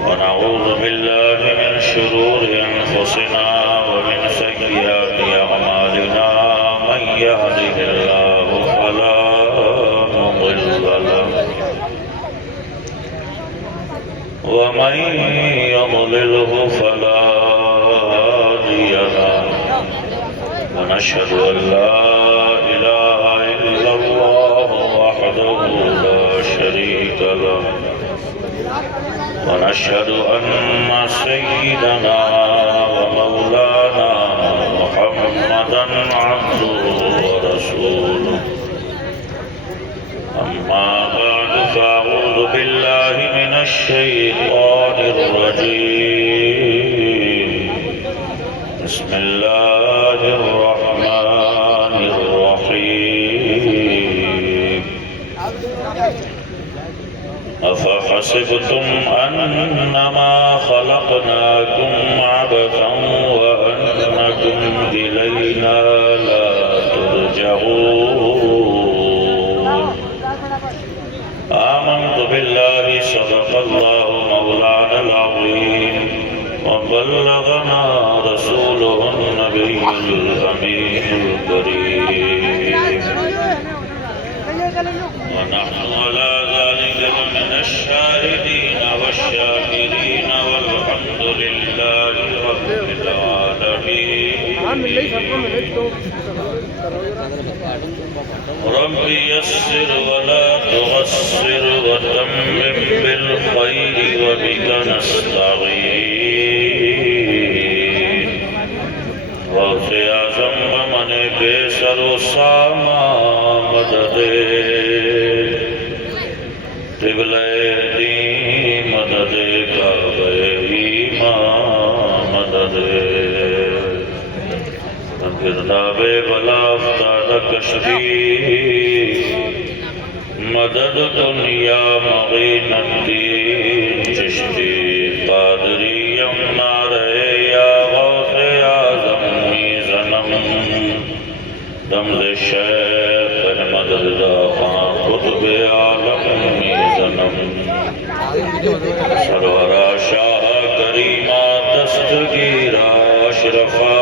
ونعوذ بالله من شرور أنفسنا ومن سيئات أعمالنا من يهده الله فلا مضل له ومن يضلله فلا هادي له ونشهد أن لا إله إلا الله وحده لا شريك له ونشهد أن سيدنا ومولانا محمدا عبده ورسوله أما بعد فأعوذ بالله من الشيطان الرجيم بسم الله الرحمن الرحيم أفحسبتم أنما خلقناكم عبثا وأنكم إلينا لا ترجعون آمنت بالله صدق الله مولانا العظيم وبلغنا رسوله النبي الأمين الكريم ونحن على ذلك من الشاهدين والشاكرين والحمد لله رب العالمين رب يسر ولا تعسر وتمم بالخير وبك نستعين غوث اعظم ومن بسر ساما مدد قبل دی مدد کعبہ ایمان مدد گرداب بلا افتاد کشتی مدد دنیا مغین الدین چشتی قادری نارے یا غوث اعظم میزنم دمز شیخ احمد رضا خان قطب عالم میزنم سرورا شاہ کریمہ دستگیرہ اشرفا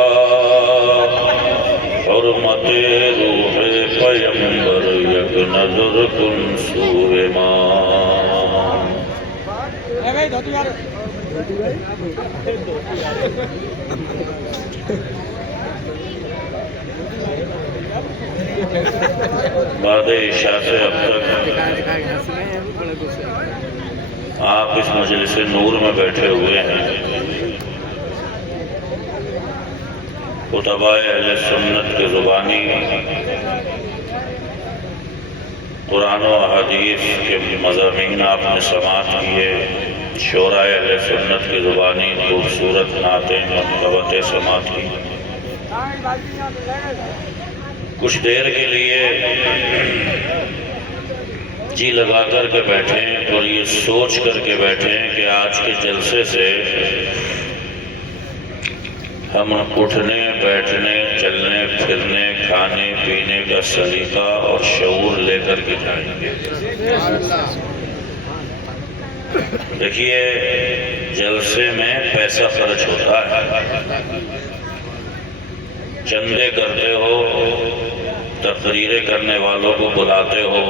حرمت روح پیمبر یک نظر کن سوئے ماں بعد عشاء سے اب تک آپ اس مجلس نور میں بیٹھے ہوئے ہیں خطباء اہل سنت کے زبانی قرآن و حدیث کے مضامین آپ نے سماعت کیے شعراء اہل سنت کی زبانی خوبصورت نعتیں منقبتیں سماعت کی کچھ دیر کے لیے جی لگا کر کے بیٹھیں اور یہ سوچ کر کے بیٹھیں کہ آج کے جلسے سے ہم اٹھنے بیٹھنے چلنے پھرنے کھانے پینے کا سلیقہ اور شعور لے کر کے جائیں گے دیکھیے جلسے میں پیسہ خرچ ہوتا ہے چندے کرتے ہو تقریریں کرنے والوں کو بلاتے ہو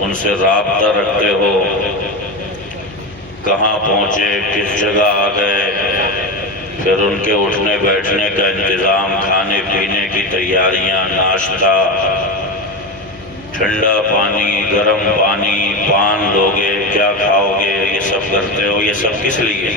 ان سے رابطہ رکھتے ہو کہاں پہنچے کس جگہ آ گئے پھر ان کے اٹھنے بیٹھنے کا انتظام کھانے پینے کی تیاریاں ناشتہ ٹھنڈا پانی گرم پانی پان لوگے کیا کھاؤ گے یہ سب کرتے ہو یہ سب کس لیے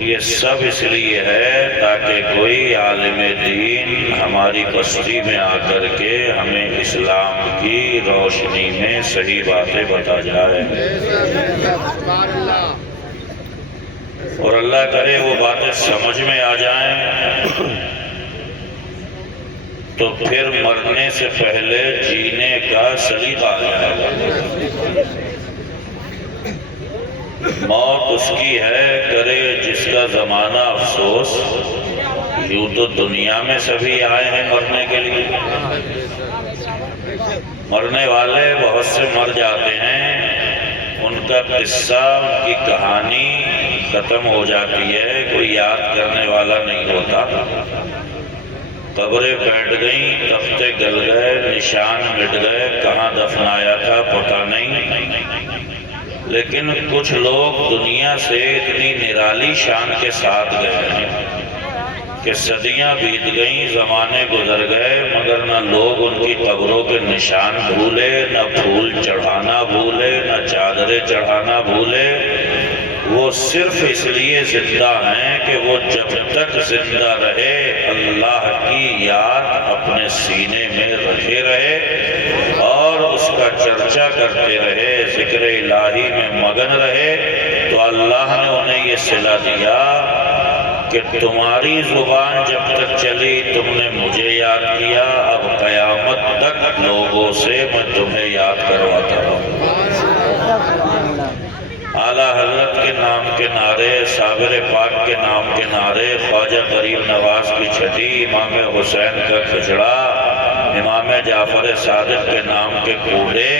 یہ سب اس لیے ہے تاکہ کوئی عالم دین ہماری بستی میں آ کر کے ہمیں اسلام کی روشنی میں صحیح باتیں بتا جائے اور اللہ کرے وہ باتیں سمجھ میں آ جائیں تو پھر مرنے سے پہلے جینے کا سلیقہ آ جائے گا موت اس کی ہے کرے جس کا زمانہ افسوس یوں تو دنیا میں سبھی آئے ہیں مرنے کے لیے مرنے والے بہت سے مر جاتے ہیں ان کا قصہ، ان کی کہانی ختم ہو جاتی ہے، کوئی یاد کرنے والا نہیں ہوتا۔ قبریں بیٹھ گئیں، تختے گل گئے، نشان مٹ گئے، کہاں دفنایا تھا پتہ نہیں۔ لیکن کچھ لوگ دنیا سے اتنی نرالی شان کے ساتھ گئے ہیں کہ صدیاں بیت گئیں، زمانے گزر گئے، مگر نہ لوگ ان کی قبروں کے نشان بھولے، نہ پھول چڑھانا بھولے، نہ چادریں چڑھانا بھولے۔ وہ صرف اس لیے زندہ ہیں کہ وہ جب تک زندہ رہے اللہ کی یاد اپنے سینے میں رکھے رہے اور اس کا چرچا کرتے رہے، ذکر الہی میں مگن رہے، تو اللہ نے انہیں یہ صلہ دیا کہ تمہاری زبان جب تک چلی تم نے مجھے یاد کیا، اب قیامت تک لوگوں سے میں تمہیں یاد کرواتا رہوں۔ اعلیٰ حضرت کے نام کے نعرے، صابر پاک کے نام کے نعرے، خواجہ غریب نواز کی چھٹی، امام حسین کا کھچڑا، امام جعفر صادق کے نام کے کوڑے،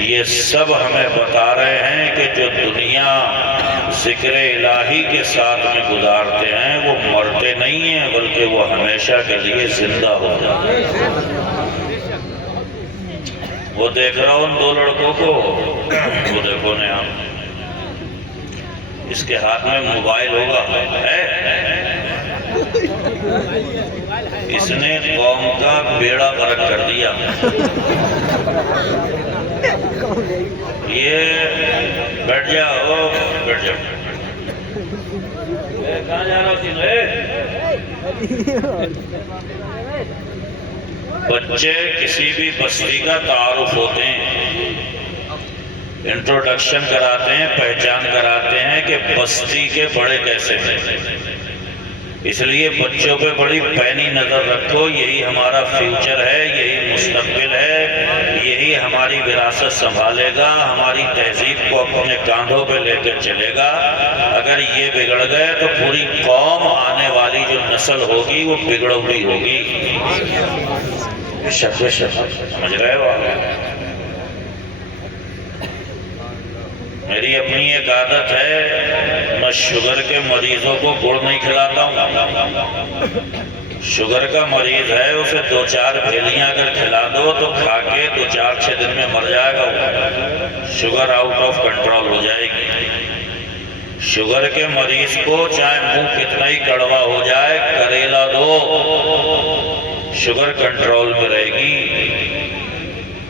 یہ سب ہمیں بتا رہے ہیں کہ جو دنیا ذکر الہی کے ساتھ میں گزارتے ہیں وہ مرتے نہیں ہیں، بلکہ وہ ہمیشہ کے لیے زندہ ہو جاتے ہیں۔ وہ دیکھ رہا ہوں ان دو لڑکوں کو، وہ دیکھو نے آپ، اس کے ہاتھ میں موبائل ہوگا ہے، اس نے قوم کا بیڑا غرق کر دیا۔ یہ بیٹھ جاؤ، بیٹھ جاؤ، کہاں جا رہا تھی؟ بچے کسی بھی بستی کا تعارف ہوتے ہیں، انٹروڈکشن کراتے ہیں، پہچان کراتے ہیں کہ بستی کے بڑے کیسے ہیں۔ اس لیے بچوں پہ بڑی پینی نظر رکھو، یہی ہمارا فیوچر ہے، یہی مستقبل ہے، یہی ہماری وراثت سنبھالے گا، ہماری تہذیب کو اپنے کاندھوں پہ لے کر چلے گا۔ اگر یہ بگڑ گئے تو پوری قوم، آنے والی جو نسل ہوگی وہ بگڑ ہوئی ہوگی۔ سمجھ رہے ہو آپ؟ میری اپنی ایک عادت ہے، میں شوگر کے مریضوں کو گڑ نہیں کھلاتا ہوں۔ شوگر کا مریض ہے، اسے 2-4 پھیلیاں اگر کھلا دو تو کھا کے 2-4-6 دن میں مر جائے گا، شوگر آؤٹ آف کنٹرول ہو جائے گی۔ شوگر کے مریض کو چاہے منہ کتنا ہی کڑوا ہو جائے، کریلا دو، شوگر کنٹرول میں رہے گی۔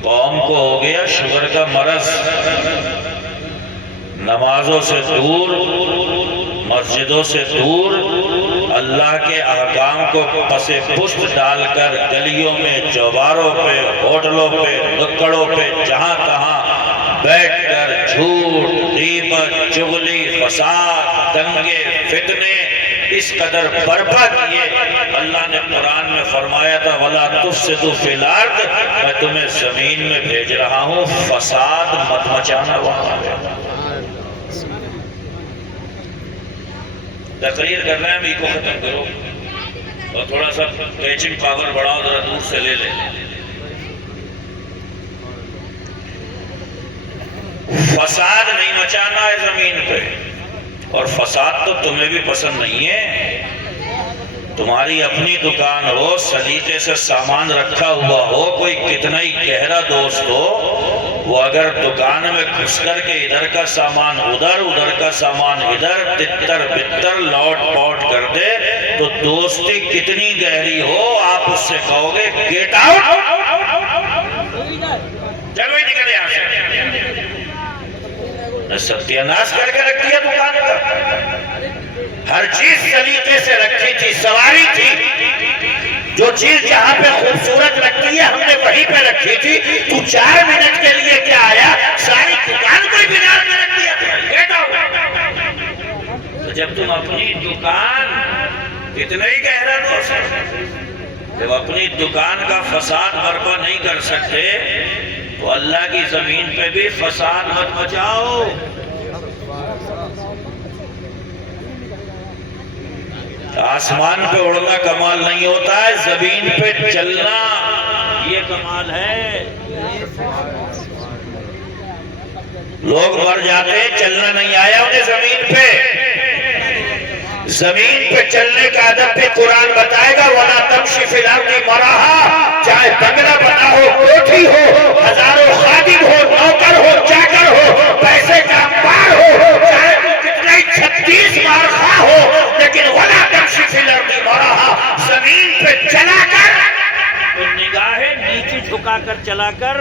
قوم کو ہو گیا شوگر کا مرض، نمازوں سے دور، مسجدوں سے دور، اللہ کے احکام کو پس پشت ڈال کر گلیوں میں، چوباروں پہ، ہوٹلوں پہ، دکڑوں پہ، جہاں تہاں بیٹھ کر جھوٹ، غیبت، چغلی، فساد، دنگے، فتنے اس قدر برپا کیے۔ اللہ نے قرآن میں فرمایا تھا وَلَا تُفْسِدُوا فِي الْأَرْضِ، میں تمہیں زمین میں بھیج رہا ہوں، فساد مت مچانا وہاں ہے۔ تقریر کر رہے ہیں، بھی کو ختم کرو اور تھوڑا سا کیچنگ پاور بڑھاؤ، ذرا دور سے لے لیں۔ فساد نہیں مچانا ہے زمین پہ، اور فساد تو تمہیں بھی پسند نہیں ہے۔ تمہاری اپنی دکان ہو، سلیقے سے سامان رکھا ہوا ہو، کوئی کتنا ہی گہرا دوست ہو، وہ اگر دکان میں گھس کر کے ادھر کا سامان ادھر، ادھر کا سامان ادھر، تتر بتر لوٹ پوٹ کر دے تو دوستی کتنی گہری ہو، آپ اس سے کہو گے گیٹ آؤٹ، چلو ہی نکلے یہاں سے۔ ستیہ ناش کر کے رکھ دیا دکان کا، ہر چیز سلیقے سے رکھی تھی، سواری تھی، جو چیز جہاں پہ خوبصورت لگتی ہے ہم نے وہیں پہ رکھی تھی۔ تو 4 منٹ کے لیے کیا آیا، ساری دکان کو ہی بگاڑ کے رکھ دیا۔ Get out. تو جب تم اپنی دکان، کتنا ہی گہرا دوست ہے، جب اپنی دکان کا فساد برپا نہیں کر سکتے تو اللہ کی زمین پہ بھی فساد مت مچاؤ۔ آسمان پہ اڑنا کمال نہیں ہوتا ہے، زمین پہ چلنا یہ کمال ہے۔ لوگ مر جاتے ہیں، چلنا نہیں آیا انہیں زمین پہ. زمین پہ چلنے کا ادب بھی قرآن بتائے گا. وَلَا تَمْشِ فِي الْأَرْضِ مَرَحًا. چاہے بنگلہ بنا ہو، کوٹھی ہو، ہزاروں خادم ہو، نوکر ہو، چاکر ہو، پیسے کا انبار ہو، چاہے تو کتنا ہی 36 مار خواہ ہو، لیکن وَلَا تَمْشِ فِي الْأَرْضِ مَرَحًا. زمین پہ چلا کر تو نگاہیں نیچے جھکا کر چلا کر،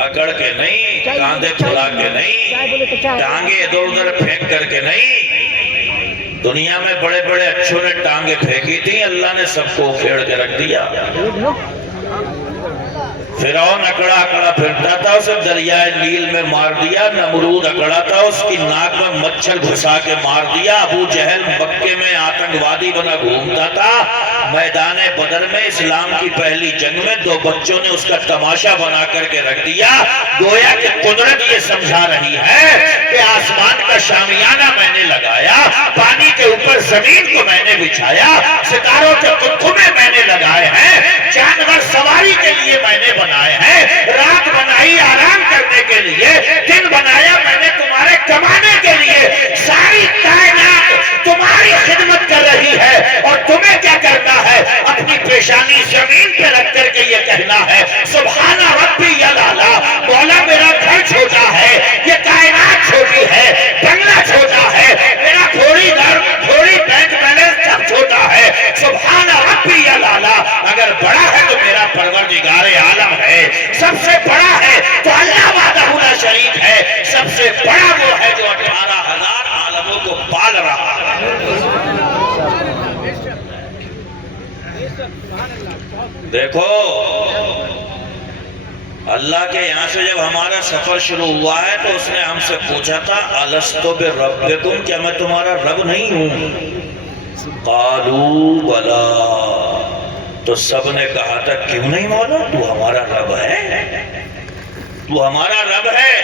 اکڑ کے نہیں، کاندھے پھلا کے نہیں، ٹانگیں ادھر ادھر پھینک کر کے نہیں. دنیا میں بڑے بڑے اچھوں نے ٹانگیں پھینکی تھی، اللہ نے سب کو پھیڑ کے رکھ دیا. فرعون اکڑا اکڑا پھرتا تھا، اسے دریائے نیل میں مار دیا. نمرود اکڑا تھا، اس کی ناک میں مچھر گھسا کے مار دیا. ابو جہل مکے میں آتنکوادی بنا گھومتا تھا. میدان بدر میں اسلام کی پہلی جنگ میں 2 بچوں نے اس کا تماشا بنا کر کے رکھ دیا. گویا کہ قدرت یہ سمجھا رہی ہے کہ آسمان کا شامیانہ میں نے لگایا، پانی کے اوپر زمین کو میں نے بچھایا، ستاروں کے تخمے میں نے لگائے ہیں، جانور سواری کے لیے میں نے بنائے ہیں، رات بنائی آرام کرنے کے لیے، دن بنایا میں نے تمہارے کمانے کے لیے. ساری کائنات تمہاری خدمت کر رہی ہے اور تمہیں کیا کرنا ہے؟ اپنی پیشانی زمین پہ رکھ کر کے یہ کہنا ہے سبحان ربی الاعلی. مولا میرا گھر چھوٹا ہے، یہ کائنات چھوٹی ہے، بنگلہ چھوٹا ہے، میرا تھوڑی گھر تھوڑی بینک بیلنس سب چھوٹا ہے. سبحان ربی الاعلی. اگر بڑا ہے تو میرا پروردگار عالم ہے. سب سے بڑا ہے تو اللہ وحدہ لا شریک ہے. سب سے بڑا وہ ہے جو 18,000 عالموں کو پال رہا ہے. دیکھو اللہ کے یہاں سے جب ہمارا سفر شروع ہوا ہے تو اس نے ہم سے پوچھا تھا الستو بربکم، کیا میں تمہارا رب نہیں ہوں؟ قالوا بلا. تو سب نے کہا تھا کیوں نہیں مولا، تو ہمارا رب ہے، تو ہمارا رب ہے.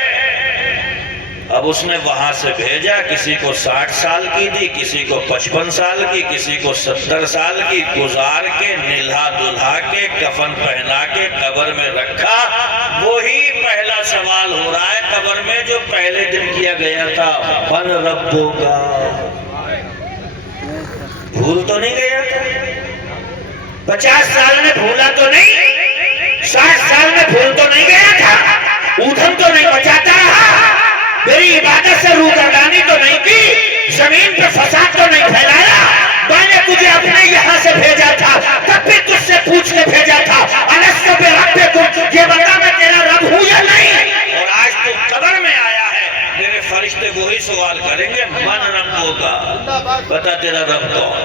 اب اس نے وہاں سے بھیجا، کسی کو 60 سال کی دی، کسی کو 55 سال کی، کسی کو 70 سال کی، گزار کے نلہا دلہا کے کفن پہنا کے قبر میں رکھا. وہی پہلا سوال ہو رہا ہے قبر میں جو پہلے دن کیا گیا تھا، من ربوں کا. بھول تو نہیں گیا تھا؟ 50 سال میں بھولا تو نہیں؟ 60 سال میں بھول تو نہیں گیا تھا؟ اودھم تو نہیں مچاتا رہا؟ میری عبادت سے روگردانی تو نہیں کی؟ زمین پہ فساد تو نہیں پھیلایا؟ میں نے تجھے اپنے یہاں سے بھیجا تھا، تب بھی تجھ سے پوچھ کے بھیجا تھا الستو بربکم، یہ بتا میں تیرا رب ہوں یا نہیں؟ اور آج تو قبر میں آیا ہے، میرے فرشتے وہی سوال کریں گے من ربوں کا، بتا تیرا رب کون؟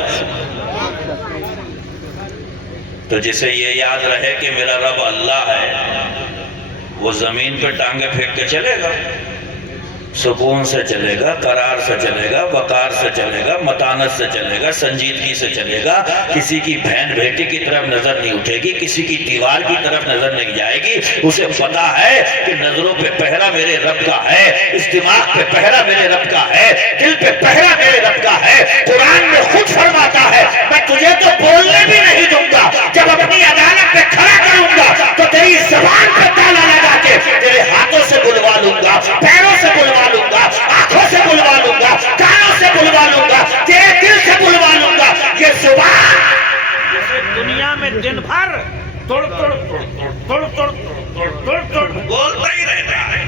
تو جسے یہ یاد رہے کہ میرا رب اللہ ہے، وہ زمین پہ ٹانگیں پھینک کے چلے گا، سکون سے چلے گا، قرار سے چلے گا، وقار سے چلے گا، متانت سے چلے گا، سنجیدگی سے چلے گا. کسی کی بہن بیٹی کی طرف نظر نہیں اٹھے گی، کسی کی دیوار کی طرف نظر نہیں جائے گی. اسے پتا ہے کہ نظروں پہ پہرا میرے رب کا ہے، اس دماغ پہ پہرا میرے رب کا ہے، دل پہ پہرا میرے رب کا ہے. قرآن میں خود فرماتا ہے میں تجھے تو بولنے بھی نہیں دوں گا، جب اپنی عدالت پہ کھڑا کروں گا تو تیری زبان پہ تالا لگا کے تیرے ہاتھوں سے بلوا لوں گا، پیروں سے بلوا لوں گا، آنکھوں سے بلوا لوں گا، کانوں سے بلوا لوں گا، تیرے دل سے بلوا لوں گا. یہ زبان جسے دنیا میں دن بھر توڑ توڑ بولتا ہی رہتا ہے،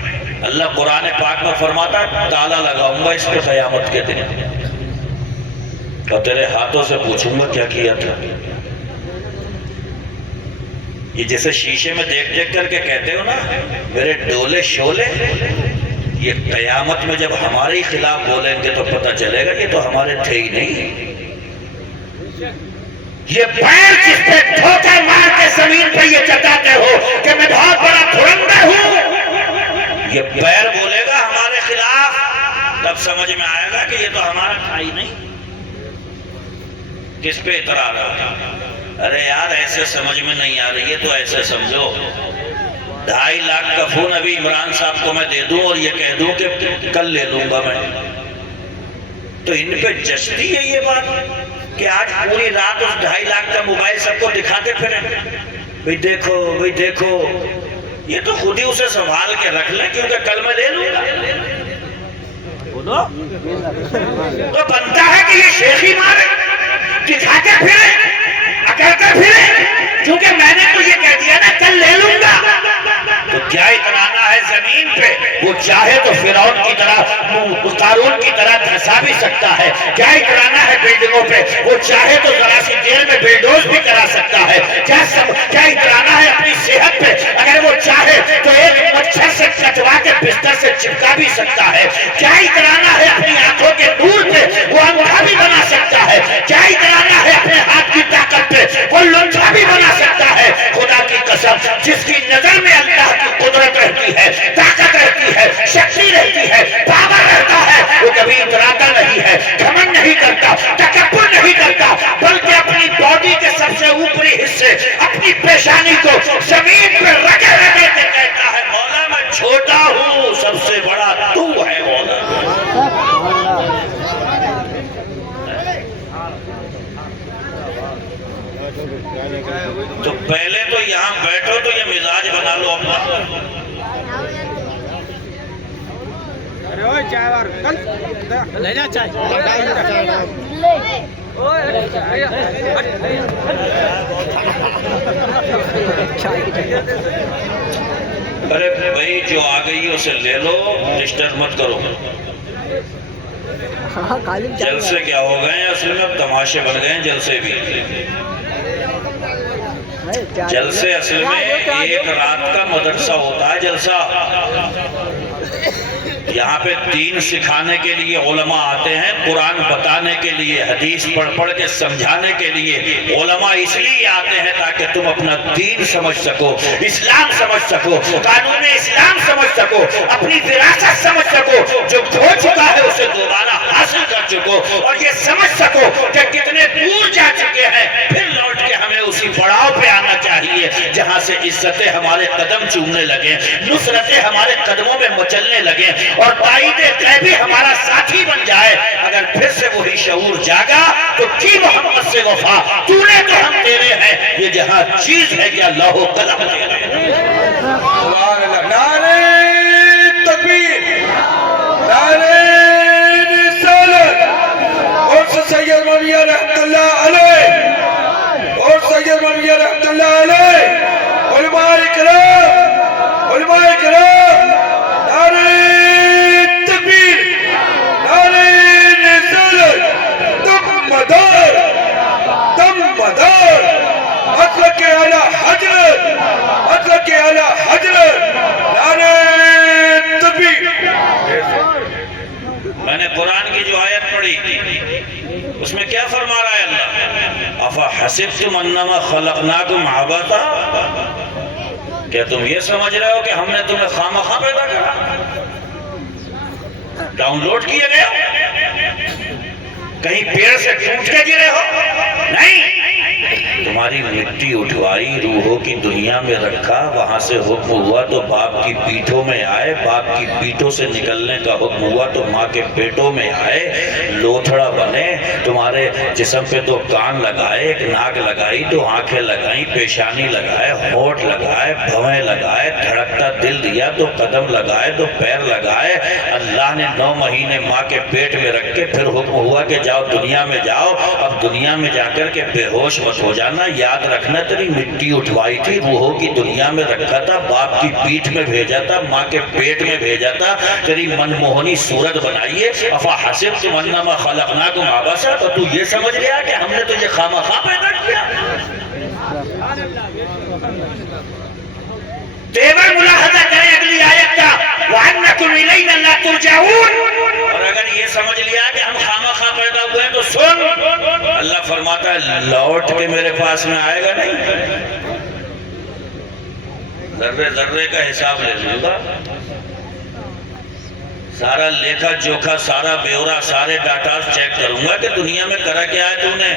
اللہ قرآن پاک میں فرماتا ہے تالا لگاؤں گا اس پہ قیامت کے دن، اور تیرے ہاتھوں سے پوچھوں گا کیا کیا تھا. یہ جیسے شیشے میں دیکھ دیکھ کر کے کہتے ہو نا میرے ڈولے شولے، یہ قیامت میں جب ہمارے خلاف بولیں گے تو پتہ چلے گا یہ تو ہمارے تھے ہی نہیں. یہ پیر جس پہ ٹھوکر مار کے زمین پہ یہ جتاتے ہو کہ میں بہت بڑا دھرندر ہوں، یہ پیر بولے گا ہمارے خلاف، تب سمجھ میں آئے گا کہ یہ تو ہمارا تھا ہی نہیں. کس پہ اعتراض رہا؟ ارے یار ایسے سمجھ میں نہیں آ رہی ہے تو ایسے سمجھو 2.5 لاکھ کا فون ابھی عمران صاحب کو میں دے دوں اور یہ کہہ دوں کہ کل لے لوں گا میں، تو ان پہ جچتی ہے یہ بات کہ آج پوری رات اس 2.5 لاکھ کا موبائل سب کو دکھاتے پھریں بھئی دیکھو بھئی دیکھو. یہ تو خود ہی اسے سنبھال کے رکھ لیں کیونکہ کل میں لے لوں گا. تو بنتا ہے کہ یہ شیخی مارے دکھاتے پھرے اکڑتے پھرے کیونکہ میں نے تو یہ کہہ دیا نا کل لے لوں گا. تو کیا اترانا ہے زمین پہ؟ وہ چاہے تو فرعون کی طرح قارون کی طرح دھسا بھی سکتا ہے. کیا اترانا ہے بلڈنگوں پہ؟ وہ چاہے تو ذرا سی دیر میں بلڈوز بھی کرا سکتا ہے. کیا اترانا ہے اپنی صحت پہ؟ اگر وہ چاہے تو ایک مچھر سے کٹوا کے بستر سے چپکا بھی سکتا ہے. کیا اترانا ہے اپنی آنکھوں کے نور پہ؟ وہ انگوٹھا بھی بنا سکتا ہے. کیا اترانا ہے اپنے ہاتھ کی طاقت پہ؟ وہ لنٹھا بھی بنا سکتا ہے. خدا کی قسم جس کی نظر میں اللہ کی قدرت رہتی ہے، طاقت رہتی ہے، شکتی رہتی ہے، پاور رہتا ہے، وہ کبھی اتراتا نہیں ہے، گھمنڈ نہیں کرتا، تکبر نہیں کرتا، بلکہ اپنی باڈی کے سب سے اوپری حصے اپنی پیشانی کو زمین پہ رگڑ رگڑ کے کہتا ہے مولا میں چھوٹا ہوں، سب سے بڑا تو ہے مولا. تو پہلے تو یہاں بیٹھو تو یہ مزاج بنا لو اپنا. ارے بھائی جو آ گئی اسے لے لو، ڈسٹرب مت کرو. جلسے کیا ہو گئے ہیں اصل میں؟ اب تماشے بن گئے ہیں جلسے بھی. جلسے اصل میں ایک رات کا مدرسہ ہوتا ہے جلسہ. یہاں پہ دین سکھانے کے لیے علماء آتے ہیں، قرآن بتانے کے لیے، حدیث پڑھ پڑھ کے سمجھانے کے لیے. علماء اس لیے آتے ہیں تاکہ تم اپنا دین سمجھ سکو، اسلام سمجھ سکو، قانون اسلام سمجھ سکو، اپنی وراثت سمجھ سکو، جو کھو چکا ہے اسے دوبارہ حاصل کر سکو، اور یہ سمجھ سکو کہ کتنے دور جا چکے ہیں، پھر لوٹ کے ہمیں اسی پڑاؤ پہ آنا چاہیے جہاں سے عزتیں ہمارے قدم چومنے لگیں، نصرتیں ہمارے قدموں میں مچلنے لگیں، اور تائید غیبی ہمارا ساتھی بن جائے. اگر پھر سے وہی شعور جاگا تو کی محمد سے وفا، تو نے تو ہم تیرے ہیں، یہ جہاں چیز ہے کہ اللہ و قلم تیرے ہیں. نعرہ تکبیر، نعرہ رسالت. اور سید مولیہ رحمت اللہ علیہ، اور سید مولیہ رحمت اللہ علیہ، علماء اکرام، علماء اکرام. نعرہ تکبیر، نعرہ رسالت. دم مدار، دم مدار. مطلق اعلی حضرت، مطلق اعلی حضرت. نعرہ تکبیر. میں نے قرآن کی جو آیت پڑھی اس میں کیا فرما رہا ہے اللہ؟ افحسبتم انما خلقناکم عبثا، کیا تم یہ سمجھ رہے ہو کہ ہم نے تمہیں خامخواہ پیدا کرا، ڈاؤن لوڈ کیے گئے ہو، کہیں پیڑ سے ٹوٹ کے گرے ہو؟ نہیں، تمہاری مٹی اٹھوائی، روحوں کی دنیا میں رکھا، وہاں سے حکم ہوا تو باپ کی پیٹھوں میں آئے، باپ کی پیٹھوں سے نکلنے کا حکم ہوا تو ماں کے پیٹوں میں آئے، لوتھڑا بنے، تمہارے جسم پہ تو کان لگائے، ایک ناک لگائی، دو آنکھیں لگائیں، پیشانی لگائے، ہونٹ لگائے، بھویں لگائے، دھڑکتا دل دیا تو قدم لگائے، تو پیر لگائے. اللہ نے 9 مہینے ماں کے پیٹ میں رکھ کے پھر حکم ہوا کہ جاؤ دنیا میں جاؤ. اب دنیا میں جا کر کے بے ہوش مت ہو جانا، یاد رکھنا تیری مٹی اٹھوائی تھی، روحوں کی دنیا میں رکھا تھا، باپ کی پیٹھ میں بھیجا تھا، ماں کے پیٹ میں بھیجا تھا، تیری منموہنی صورت بنائیے. افحسبتم انما خلقناکم عبثا، تو تو یہ سمجھ لیا کہ ہم نے تجھے خامخواہ پیدا کیا؟ تیور ملاحظہ کریں اگلی آیت کا، وَأَنَّكُمْ إِلَيْنَا لَا تُرْجَعُونَ. اور اگر یہ سمجھ لیا کہ ہم خامخواہ پیدا ہوئے ہیں تو سن، اللہ فرماتا ہے لوٹ کے میرے پاس میں آئے گا نہیں، ذرے ذرے کا حساب لے لوں گا، سارا لیکھا جوکھا، سارا بیورا، سارے ڈاٹا چیک کروں گا کہ دنیا میں کرا کیا ہے تو نے،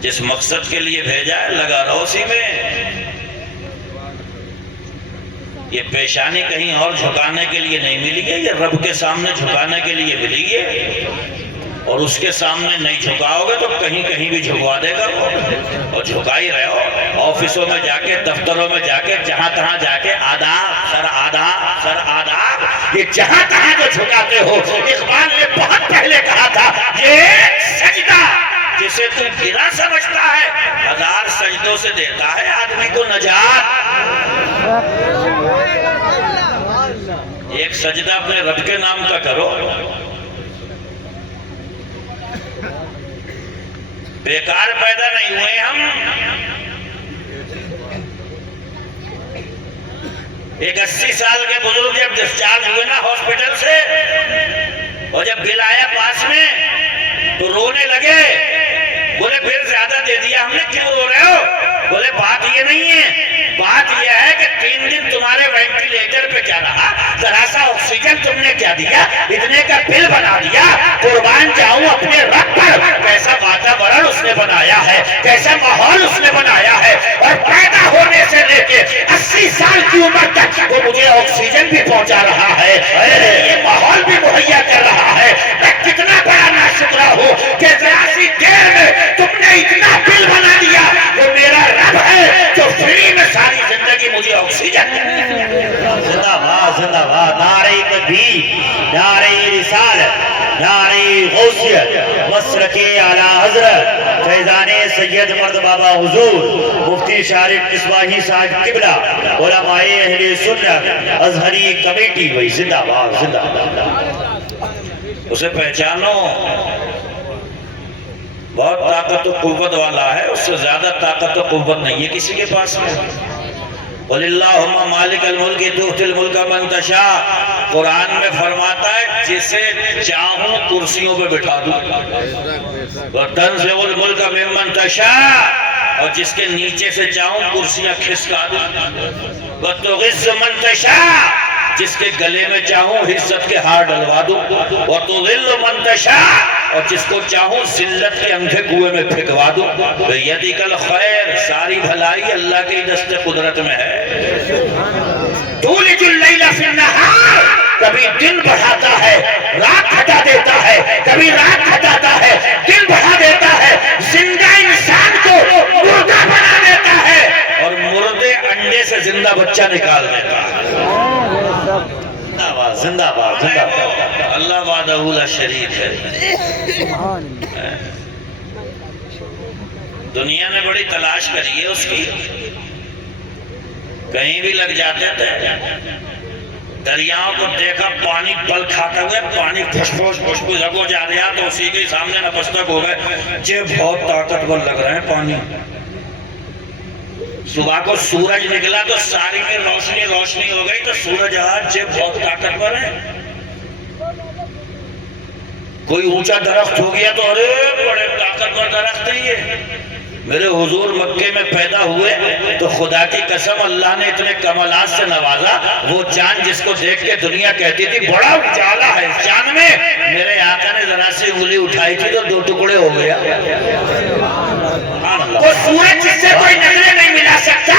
جس مقصد کے لیے بھیجا ہے لگا رہو اسی میں. یہ پیشانی کہیں اور جھکانے کے لیے نہیں ملی ہے، یہ رب کے سامنے جھکانے کے لیے ملی ہے، اور اس کے سامنے نہیں جھکاؤ گے تو کہیں کہیں بھی جھکوا دے گا وہ، اور جھکا ہی رہے ہو. آفسوں میں جا کے، دفتروں میں جا کے، جہاں تہاں جا کے آداب سر آداب سر آداب، یہ جہاں تہاں جو جھکاتے ہو، اقبال نے بہت پہلے کہا تھا یہ سجدہ جسے تو گرا سمجھتا ہے 1000 سجدوں سے دیتا ہے آدمی کو نجات۔ ایک سجدہ اپنے رب کے نام کا کرو، بیکار پیدا نہیں ہوئے ہم۔ ایک 80 سال کے بزرگ جب ڈسچارج ہوئے نا ہاسپٹل سے، اور جب بل آیا پاس میں تو رونے لگے، بولے بل زیادہ دے دیا ہم نے، کیوں رو رہے ہو؟ بولے بات یہ نہیں ہے، بات یہ ہے کہ 3 دن تمہارے وینٹیلیٹر پہ کیا رہا، ذرا سا آکسیجن تم نے کیا دیا، اتنے کا بل بنا دیا۔ قربان جاؤں اپنے رب پر، کیسا واتاورن اس نے بنایا ہے، کیسا ماحول اس نے بنایا ہے، اور پیدا ہونے سے لے کے 80 سال کی عمر تک وہ مجھے آکسیجن بھی پہنچا رہا ہے، یہ ماحول بھی مہیا کر رہا ہے۔ میں کتنا بڑا ناشکرا ہوں کہ ذرا سی دیر میں تم نے اتنا بل بنا دیا۔ وہ میرا رب ہے جو فری میں ساری زندگی مجھے آکسیجن۔ زندہ باد زندہ باد، نعرہ تکبیر، نعرہ رسالت، نعرہ غوثیت، مسلک اعلی حضرت فیضان سید مرد بابا حضور مفتی شارف مصباحی صاحب قبلہ، علماء اہل سنت ازہری کمیٹی، وہی زندہ باد زندہ باد۔ اسے پہچانو، بہت طاقت و قوت والا ہے، اس سے زیادہ طاقت و قوت نہیں ہے کسی کے پاس میں۔ قل اللہم مالک الملک تؤتی الملک من تشاء، قرآن میں فرماتا ہے جسے چاہوں کرسیوں پہ بٹھا دوں، وتنزع الملک ممن تشاء، اور جس کے نیچے سے چاہوں کرسیاں کھسکا دوں، وتعز من تشاء، جس کے گلے میں چاہوں عزت کے ہار ڈلوا دوں، وتذل من تشاء، اور جس کو چاہوں ذلت کے اندھے کنویں میں پھینکوا دوں۔ بیدک الخیر، ساری بھلائی اللہ کی دست قدرت میں ہے۔ تولج اللیل فی النہار، کبھی دن بڑھاتا ہے رات گھٹا دیتا ہے، کبھی رات گھٹاتا ہے دن بڑھا دیتا ہے، زندہ انسان کو مردہ بنا دیتا ہے، اور مردے انڈے سے زندہ بچہ نکال دیتا ہے۔ زندہ باد زندہ باد زندہ باد۔ اللہ وحدہ لا شریک ہے۔ دنیا نے بڑی تلاش کری ہے اس کی، کہیں بھی لگ جاتے تھے، دریاؤں کو دیکھا پانی پل کھاتا ہوئے، پانی پھشپوش جگو جا رہا تو اسی کے سامنے نپستک ہو گئے، یہ بہت طاقتور لگ رہے ہیں پانی۔ صبح کو سورج نکلا تو ساری میں روشنی روشنی ہو گئی، تو سورج آج یہ بہت طاقتور ہے۔ کوئی اونچا درخت ہو گیا تو ارے بڑے طاقتور درخت ہے یہ۔ میرے حضور مکے میں پیدا ہوئے تو خدا کی قسم اللہ نے اتنے کمالات سے نوازا، وہ چاند جس کو دیکھ کے دنیا کہتی تھی بڑا اجالا ہے اس چاند میں، میرے آقا نے ذرا سی انگلی اٹھائی تھی تو 2 ٹکڑے ہو گیا۔ وہ سورج جس سے کوئی نظریں نہیں ملا سکتا،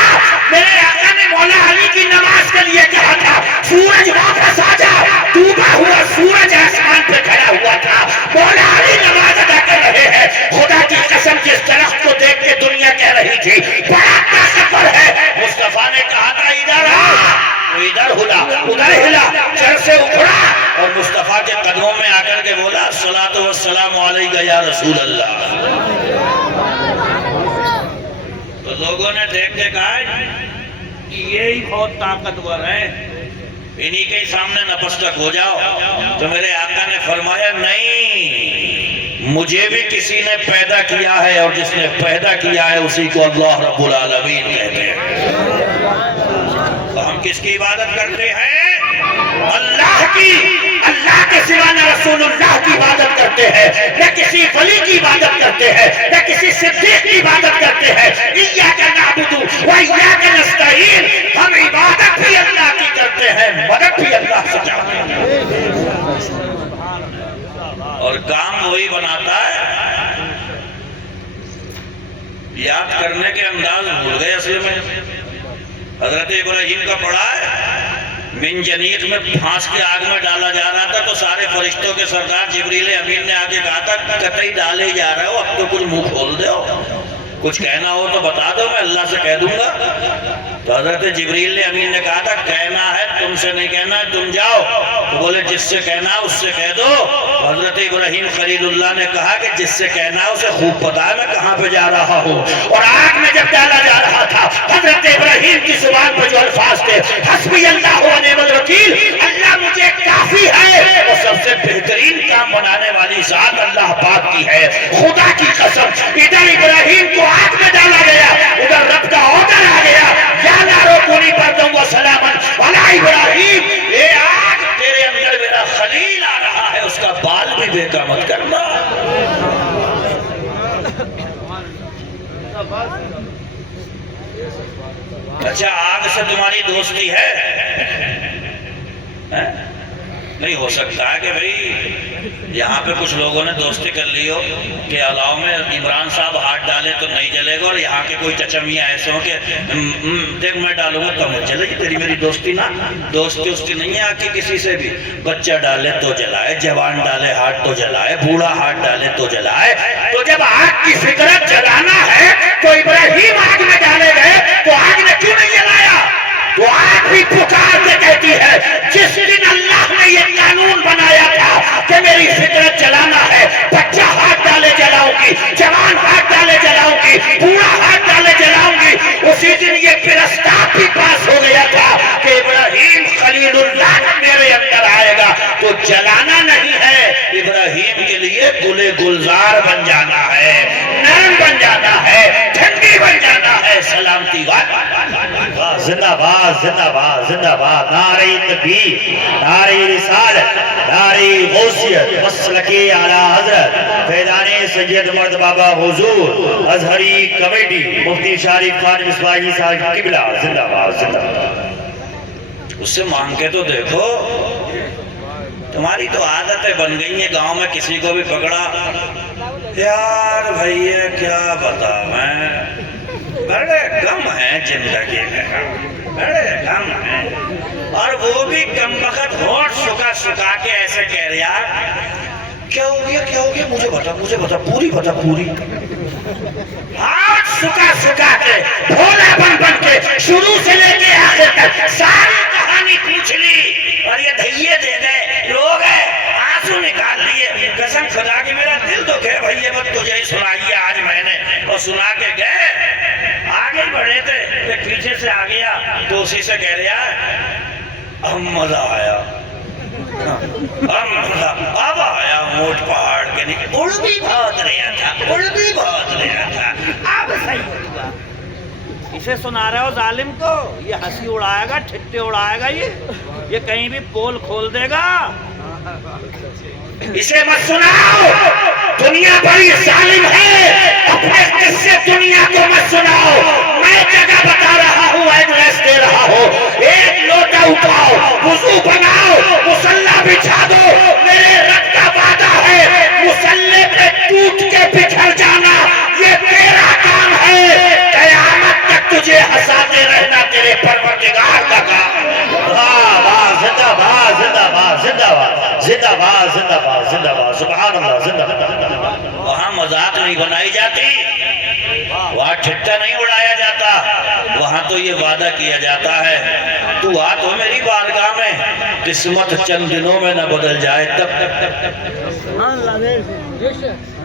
میرے آقا نے مولا علی کی نماز کے لیے کہا تھا سورج واپس آ جا، ڈوبا ہوا سورج آسمان پہ کھڑا ہوا تھا، مولا علی نماز ادا کر رہے ہیں۔ خدا کی قسم جس درخت کو دیکھ کے دنیا کہہ رہی تھی بڑا طاقتور ہے، مصطفیٰ نے کہا تھا ادھر آ، وہ ادھر ہلا ادھر ہلا، چر سے اکھڑا، اور مصطفیٰ کے قدموں میں آ کر کے بولا الصلاۃ والسلام علیک یا رسول اللہ۔ تو لوگوں نے دیکھ کے کہا کہ یہی بہت طاقتور ہے، انہی کے سامنے نپستک ہو جاؤ۔ تو میرے آقا نے فرمایا نہیں، مجھے بھی کسی نے پیدا کیا ہے، اور جس نے پیدا کیا ہے اسی کو اللہ رب العالمین کہتے ہیں۔ تو ہم کس کی عبادت کرتے ہیں؟ اللہ کی۔ اللہ کے سوا نہ رسول اللہ کی عبادت کرتے ہیں، نہ کسی ولی کی عبادت کرتے ہیں، نہ کسی صدیق کی عبادت کرتے ہیں۔ ایاک نعبد و ایاک نستعین، ہم عبادت بھی اللہ کی کرتے ہیں، مدد بھی اللہ سے چاہتے ہیں، اور کام وہی بناتا ہے۔ یاد کرنے کے انداز بھول گئے اصل میں۔ حضرت ابراہیم کا پڑھا ہے، من جنیق میں پھانس کے آگ میں ڈالا جا رہا تھا تو سارے فرشتوں کے سردار جبریل امین نے آگے کہا تھا قطعی ڈالے جا رہے ہو، اب تو کچھ منہ کھول دے ہو۔ کچھ کہنا ہو تو بتا دو، میں اللہ سے کہہ دوں گا۔ تو حضرت جبریل نے امین نے کہا تھا کہنا ہے تم سے نہیں کہنا ہے، تم جاؤ۔ تو بولے جس سے کہنا ہے اس سے کہہ دو۔ تو حضرت ابراہیم خلیل اللہ نے کہا کہ جس سے کہنا ہے اسے خوب پتا ہے میں کہاں پہ جا رہا ہوں۔ اور آگ میں جب ڈالا جا رہا تھا، حضرت ابراہیم کی زبان پر جو الفاظ تھے حسبی اللہ و نعم الوکیل، اللہ مجھے کافی ہے، اور سب سے بہترین کام بنانے والی ذات اللہ پاک کی ہے۔ خدا کی قسم، ادھر ابراہیم کو آگ میں ڈالا گیا، ادھر رب کا آرڈر آ گیا، یا نارو کونی بردم و سلامن علی ابراہیم، اے آگ تیرے اندر میرا خلیل آ رہا ہے، اس کا بال بھی بیکا مت کرنا۔ اچھا آگ سے تمہاری دوستی ہے؟ نہیں ہو سکتا ہے کہ بھئی یہاں پہ کچھ لوگوں نے دوستی کر لی ہو کہ علاؤ میں عمران صاحب ہاتھ ڈالے تو نہیں جلے گا، اور یہاں کے کوئی چچمیاں ایسے ہوں کہ دیکھ میں ڈالوں گا تو مجھ جلے گی، تیری میری دوستی نہ، دوستی نہیں ہے آگ کی کسی سے بھی۔ بچہ ڈالے تو جلائے، جوان ڈالے ہاتھ تو جلائے، بوڑھا ہاتھ ڈالے تو جلائے۔ تو جب آگ کی فطرت جلانا ہے تو ابراہیم آگ میں ڈالے گئے تو آگ نے کیوں نہیں جلایا؟ تو آگ بھی پکار کے کہتی ہے جس دن اللہ نے یہ قانون بنایا تھا کہ میری فطرت جلانا ہے، بچہ ہاتھ ڈالے جلاؤں گی، جوان ہاتھ ڈالے جلاؤں گی، بوڑھا ہاتھ ڈالے جلاؤں گی، اسی دن یہ پرستاب بھی پاس ہو گیا تھا کہ ابراہیم خلیل اللہ میرے اندر آئے گا۔ تو جلانا نہیں ہے، ابراہیم کے لیے گلے گلزار بن جانا ہے، نرم بن جانا ہے، ٹھنڈی بن جانا ہے، سلامتی زندہ باد زندہ باد زندہ باد، نعرہ تکبیر، نعرہ رسالت، نعرہ غوثیت، مسلک اعلی حضرت فیضان سید مرد بابا حضور ازہری کمیٹی مفتی شریف خان مصباحی صاحب قبلہ، زندہ باد زندہ باد۔ اس سے مانگ کے تو دیکھو، تمہاری تو عادتیں بن گئی ہیں، گاؤں میں کسی کو بھی پکڑا، یار بھائیے کیا بتا میں، بڑے غم ہیں زندگی میں، بڑے غم ہیں، اور وہ بھی کم وقت ہوٹ سکا کے ایسے کہہ رہے یار کیا ہو گیا مجھے بتا پوری بتا پوری، ہاتھ سکا کے بھولا بن کے شروع سے لے کے آخر تک ساری کہانی پوچھ لی، اور یہ دھیے دے گئے لوگ ہیں، آنسو نکال لیے، قسم خدا کی میرا دل تو کہ بھائی بس تجھے ہی سنائیے آج میں نے، اور سنا کے گئے، آگے بڑھے تھے، ایک پیچھے سے آ گیا تو اسی سے کہہ رہا اب مزہ آیا، اب آیا موٹ پہاڑ کے نہیں، اڑ بھی بہت رہا تھا، اب صحیح ہوگا۔ اسے سنا رہے ہو ظالم کو، یہ ہنسی اڑائے گا، ٹھٹے اڑائے گا، یہ کہیں بھی پول کھول دے گا، اسے مت سناؤ، دنیا بڑی ظالم ہے، اپنے قصے دنیا کو مت سناؤ، میں جگہ بتا رہا ہوں، ایڈریس دے رہا ہوں، ایک لوٹا اٹھاؤ، وضو بناؤ، مصلی بچھا دو، میرے رب کا وعدہ ہے، مصلی پہ ٹوٹ کے بکھر جانا، یہ تیرا کام ہے، قیامت تک تجھے ہنساتے رہنا تیرے پروردگار کا کام۔ زندہ باد زندہ باد زندہ باد زندہ باد زندہ باد زندہ باد، سبحان اللہ، زندہ باد۔ وہاں مذاق نہیں بنائی جاتی، وہاں ٹھٹا نہیں اڑایا جاتا، وہاں تو یہ وعدہ کیا جاتا ہے تو آ تو میری بارگاہ میں، قسمت چند دنوں میں نہ بدل جائے تب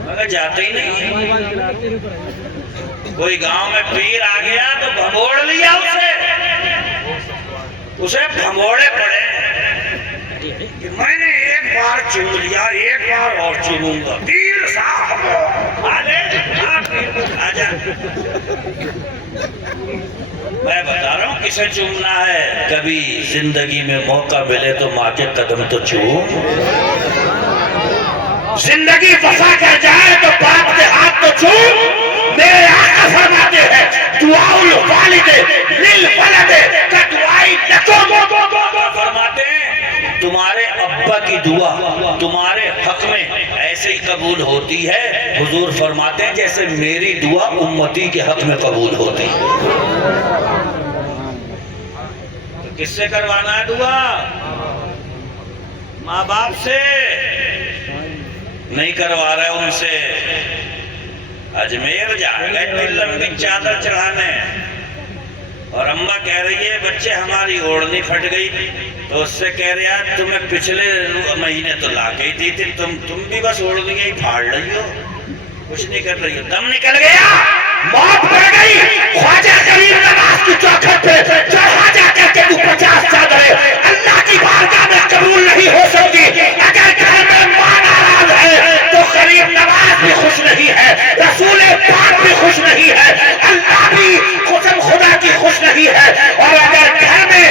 مگر جاتے ہی نہیں۔ کوئی گاؤں میں پیر آ گیا تو بھگوڑ لیا اسے بھگوڑے پڑے کہ میں نے ایک بار چوم لیا، ایک بار اور چوموں گا، پیر صاحب آجا، میں بتا رہا ہوں کسے چومنا ہے، کبھی زندگی میں موقع ملے تو ماں کے قدم تو چوم، زندگی وفا کر جائے تو باپ کے ہاتھ تو چوم۔ میرے آقا فرماتے ہیں دعاء الوالد للولد کدعاء لکم، فرماتے ہیں تمہارے ابا کی دعا تمہارے حق میں ایسے ہی قبول ہوتی ہے، حضور فرماتے ہیں جیسے میری دعا امتی کے حق میں قبول ہوتی ہے۔ تو کس سے کروانا ہے دعا؟ ماں باپ سے نہیں کروا رہے ان سے، اجمیر جا گئے اتنی لمبی چادر چڑھانے، اور اماں کہہ رہی ہے بچے ہماری اوڑھنی پھٹ گئی، تو اس سے کہہ رہا ہے تمہیں پچھلے مہینے تو لا کے ہی دی تھی، تم بھی بس اوڑھنی ہی پھاڑ رہی ہو، کچھ نہیں کر رہی ہو، دم نکل گیا، موت پڑ گئی خواجہ غریب نواز کی چوکھٹ پہ، چڑھا جا کر کے 50 چادریں اللہ کی بارگاہ میں قبول نہیں ہو سکتی۔ اگر گھر میں ماں ناراض ہے تو غریب نواز بھی خوش نہیں ہے، رسول پاک بھی خوش نہیں ہے، اللہ بھی قسم خدا کی خوش نہیں ہے۔ اور اگر گھر میں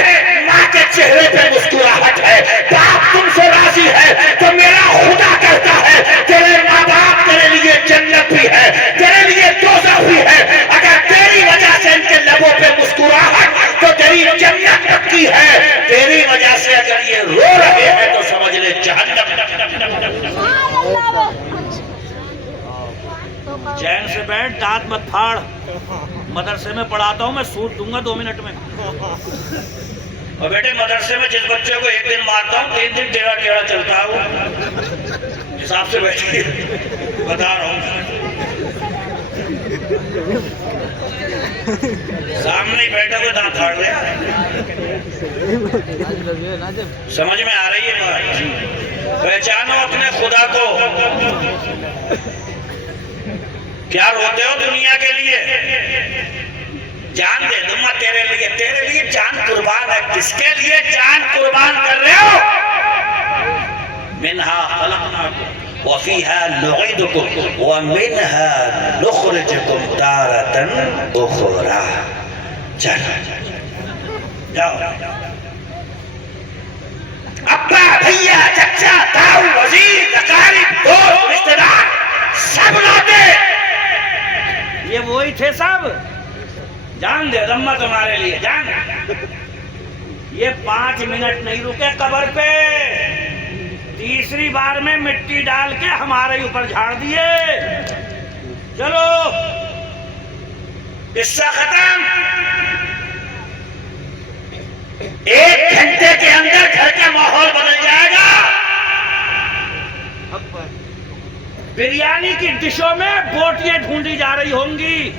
ماں کے چہرے پہ مسکراہٹ ہے، باپ تم سے راضی ہے، تو میرا خدا کہتا ہے تیرے ماں باپ تیرے لیے جنت بھی ہے، تیرے لیے دوزخ بھی ہے۔ اگر تیری وجہ سے ان کے لبوں پہ مسکراہٹ تو تیری جنت پکی ہے، تیری وجہ سے اگر یہ رو رہے ہیں تو سمجھ لے جہنم۔ چین سے بیٹھ، دانت مت پھاڑ، مدرسے میں پڑھاتا ہوں میں، سود دوں گا 2 منٹ میں۔ اور بیٹے مدرسے میں جس بچے کو ایک دن مارتا ہوں 3 دن ٹیڑھا ٹیڑھا چلتا ہوں، حساب سے بیٹھیے بتا رہا ہوں، سامنے ہی بیٹھا کوئی دانت پھاڑ لیا، سمجھ میں آ رہی ہے بات؟ پہچانو اپنے خدا کو، کیا روتے ہو دنیا کے لیے؟ جان دے دوں میں تیرے لیے جان قربان ہے، کس کے لیے جان قربان کر رہے ہو؟ منہا خلقناکم وفیہا نعیدکم ومنہا نخرجکم تارۃ اخری۔ چلو جاؤ، ابا بھیا چچا تاؤ وزیر اقارب دوست رشتہ دار سب لوٹے۔ یہ وہی تھے سب، جان دے دمہ تمہارے لیے، جان۔ یہ 5 منٹ نہیں رکے قبر پہ، تیسری بار میں مٹی ڈال کے ہمارے اوپر جھاڑ دیے۔ چلو قصہ ختم۔ 1 گھنٹے کے اندر گھر کا ماحول بدل جائے گا۔ بریانی کی ڈشوں میں بوٹیاں ڈھونڈی جا رہی ہوں گی،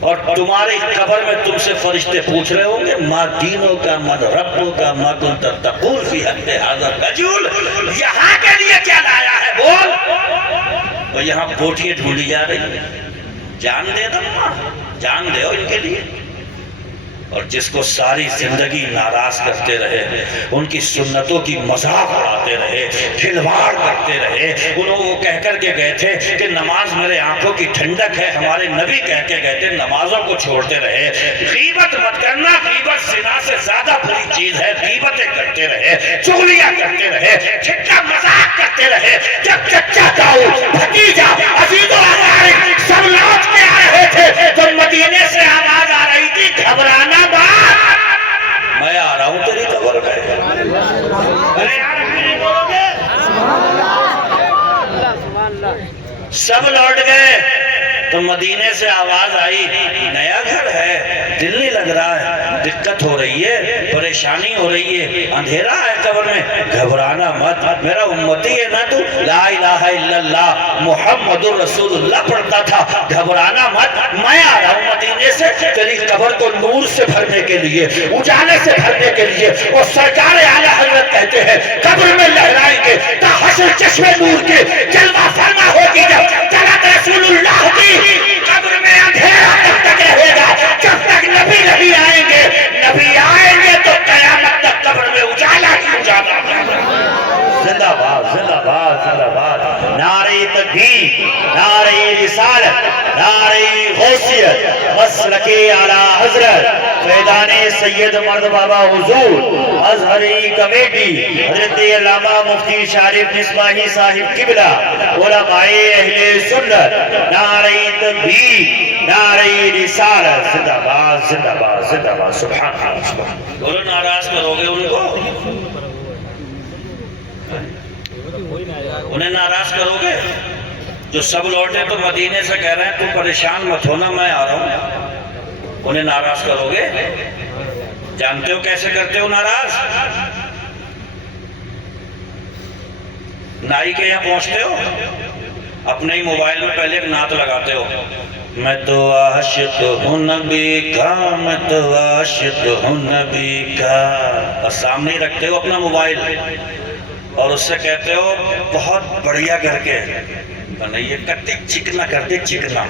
اور تمہاری قبر میں تم سے فرشتے پوچھ رہے ہوں گے ما دینوں کا من ربوں کا ما کنت تقول فی حق ھذا الرجل، یہاں کے لیے کیا لایا ہے بول۔ اور یہاں بوٹیاں ڈھونڈی جا رہی ہیں، جان دے دماں، جان دے ہو ان کے لیے۔ اور جس کو ساری زندگی ناراض کرتے رہے، ان کی سنتوں کی مذاق اڑاتے رہے، کھلواڑ کرتے رہے، انہوں وہ کہہ کر کے گئے تھے کہ نماز میرے آنکھوں کی ٹھنڈک ہے، ہمارے نبی کہہ کے گئے تھے نمازوں کو چھوڑتے رہے۔ غیبت مت کرنا، غیبت زنا سے زیادہ بری چیز ہے، غیبتیں کرتے رہے، چغلیاں کرتے رہے، ٹھٹا مذاق کرتے رہے۔ جب چچا تاؤ بھتیجا عزیز و اقارب سب لوٹ کے آ رہے تھے تو مدینے سے آواز آ رہی تھی گھبرانا بات، میں آ رہا ہوں تیری قبر میں۔ ارے یار ابھی نہیں بولو گے؟ سب لوٹ گئے تو مدینے سے آواز آئی نیا گھر ہے، دل نہیں لگ رہا ہے، دقت ہو رہی ہے، پریشانی ہو رہی ہے، اندھیرا ہے قبر میں، گھبرانا مت، میرا امتی ہے نا تو، لا الہ الا اللہ محمد رسول اللہ پڑھتا تھا، گھبرانا مت، میں آ رہا ہوں مدینے سے تیری قبر کو نور سے بھرنے کے لیے، اجالے سے بھرنے کے لیے۔ اور سرکار اعلیٰ حضرت کہتے ہیں قبر میں لہرائیں گے تا حشر چشمے نور کے جلوہ فرما ہوگی، جب طلعت رسول اللہ کی قبر میں اندھیرا تب تک رہے گا جب تک نبی نہیں آئیں گے، نبی آئیں گے تو قیامت تک قبر میں اجالا ہی اجالا۔ زندہ باد، زندہ باد، زندہ باد۔ نعرہ تکبیر، نعرہ رسالت، نعرہ غوثیت، مسلک اعلیٰ حضرت فیضان سید مرد بابا حضور ازہری کمیٹی حضرت علامہ مفتی شارف مصباحی صاحب قبلہ، علماء اہل سنت، نعرہ تکبیر، نعرہ رسالت، زندہ باد، زندہ باد، زندہ باد، سبحان اللہ، سبحان اللہ۔ بولو ناراض کرو گے ان کو؟ انہیں ناراض کرو گے؟ جو سب لوٹے تو مدینے سے کہہ رہے ہیں تم پریشان مت ہونا، میں آ رہا ہوں، انہیں ناراض کرو گے؟ جانتے ہو کیسے کرتے ہو ناراض؟ نائی کے یہاں پہنچتے ہو، اپنے ہی موبائل میں پہلے ایک نعت لگاتے ہو، میں تو عاشق ہوں نبی کا، میں تو عاشق ہوں نبی کا، اور سامنے ہی رکھتے ہو اپنا موبائل اور اس سے کہتے ہو بہت بڑھیا کر کے، نہیں یہ کٹی چکنا کرتے چکنا،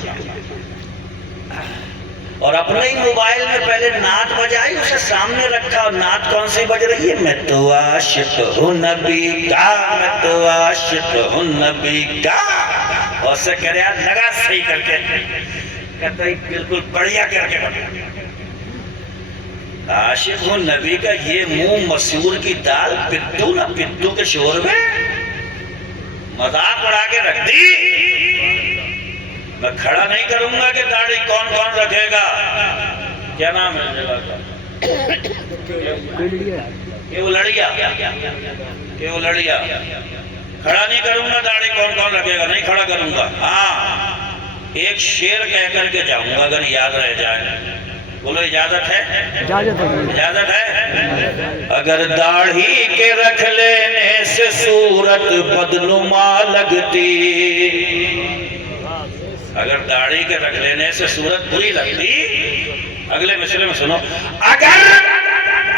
اور اپنے ہی موبائل میں پہلے نعت بجائی، اسے سامنے رکھا، اور نعت کون سی بج رہی ہے؟ میں تو عاشق ہوں نبی کا، میں تو عاشق ہوں نبی کا، اور اسے کہہ رہے ہیں لگا صحیح کر کے، کہتا ہے بالکل بڑھیا کر کے بنا، عاشق ہوں نبی کا، یہ منہ مسور کی دال پتو نہ پتو کے شور میں مذاق اڑا کے رکھ دی۔ میں کھڑا نہیں کروں گا کہ داڑھی کون کون رکھے گا، کیا نام ہے جگہ کا؟ کہ وہ لڑیا، کہ وہ لڑیا، کھڑا نہیں کروں گا داڑھی کون کون رکھے گا، نہیں کھڑا کروں گا، ہاں ایک شعر کہہ کر کے جاؤں گا اگر یاد رہ جائے، بولو اجازت ہے؟ اجازت ہے؟ اگر داڑھی کے رکھ لینے سے صورت بدنما لگتی، اگر داڑھی کے رکھ لینے سے صورت بری لگتی، اگلے مصرے میں سنو، اگر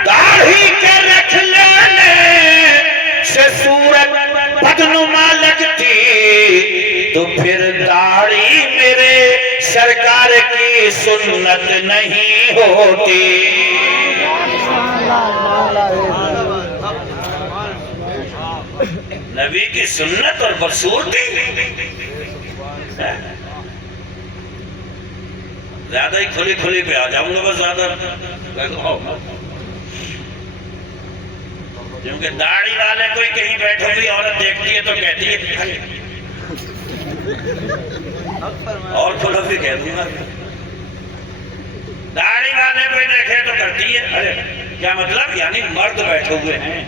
داڑھی کے رکھ لینے سے صورت بدنما لگتی تو پھر داڑھی میرے سرکار کی سنت نہیں ہوتی۔ نبی کی سنت اور بدصورتی زیادہ ہی کھلی کھلی پہ آ جاؤں گا، بس زیادہ کیونکہ داڑھی والے کوئی کہیں بیٹھے ہوئی عورت دیکھتی ہے تو کہتی ہے، اور کھلا بھی کہہ دوں گا، داڑھی والے کوئی دیکھے تو کرتی ہے، ارے کیا مطلب؟ یعنی مرد بیٹھے ہوئے ہیں،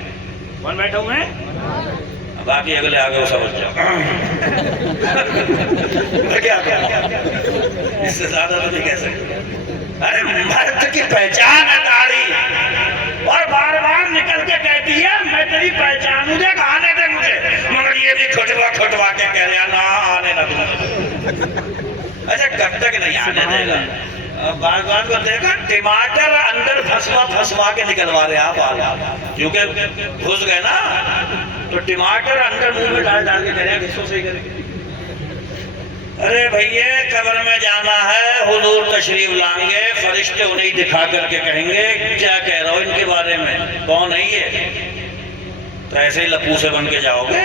کون بیٹھے ہوئے ہیں؟ باقی اگلے آگے وہ سمجھ جاؤ، میں کیا کہوں، اس سے زیادہ تو نہیں کہہ سکتا۔ ارے مرد کی پہچان ہے داڑھی، اور بار بار نکل کے کہتی ہے میں تیری پہچان، مجھے آنے دے مجھے، مگر یہ بھی کھٹوا کے کہہ رہا نا آنے نہ دوں، اچھا کب تک نہیں آنے دے گا؟ بار بار کو دیکھا ٹماٹر اندر پھسوا کے نکلوا رہے آپ، کیونکہ گھس گئے نا، تو ٹماٹر اندر منہ میں ڈال کے کرے گھسو صحیح کرے۔ ارے بھئیے قبر میں جانا ہے، حضور تشریف لائیں گے، فرشتے انہیں دکھا کر کے کہیں گے کیا کہہ رہا ہو ان کے بارے میں، کون ہے یہ؟ تو ایسے ہی لپو سے بن کے جاؤ گے؟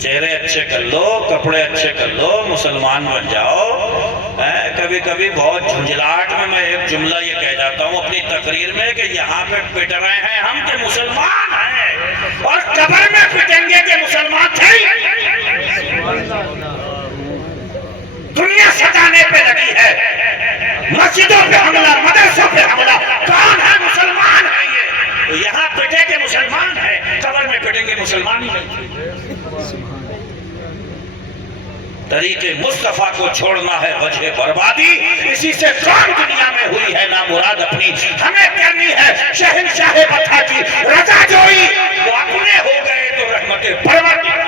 چہرے اچھے کر لو، کپڑے اچھے کر لو، مسلمان بن جاؤ۔ کبھی کبھی بہت جھنجھلاہٹ میں ایک جملہ یہ کہہ جاتا ہوں اپنی تقریر میں کہ یہاں پہ پٹ رہے ہیں ہم کہ مسلمان ہیں، اور قبر میں پٹیں گے کہ مسلمان تھے۔ دنیا ستانے پہ لگی ہے، مسجدوں پہ حملہ، مدرسوں پہ حملہ، کون ہے؟ مسلمان ہے یہ، تو یہاں پٹے کہ مسلمان ہے، قبر میں پٹیں گے مسلمان ہی نہیں۔ طریق مصطفیٰ کو چھوڑنا ہے وجہ بربادی، اسی سے قوم دنیا میں ہوئی ہے نامراد اپنی، ہمیں کرنی ہے شہنشاہ بطا کی رضا جوئی، وہ اپنے ہو گئے تو رحمت پروردگار۔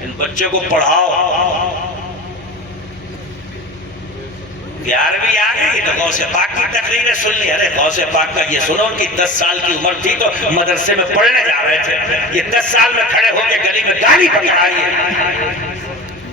ان بچوں کو پڑھاؤ، 11ویں آ گئی تو غوث پاک کی تقریریں سن لی، ارے غوث پاک کا یہ سنو، ان کی 10 سال کی عمر تھی تو مدرسے میں پڑھنے جا رہے تھے، یہ 10 سال میں کھڑے ہو کے گلی میں گالی پکڑائی ہے،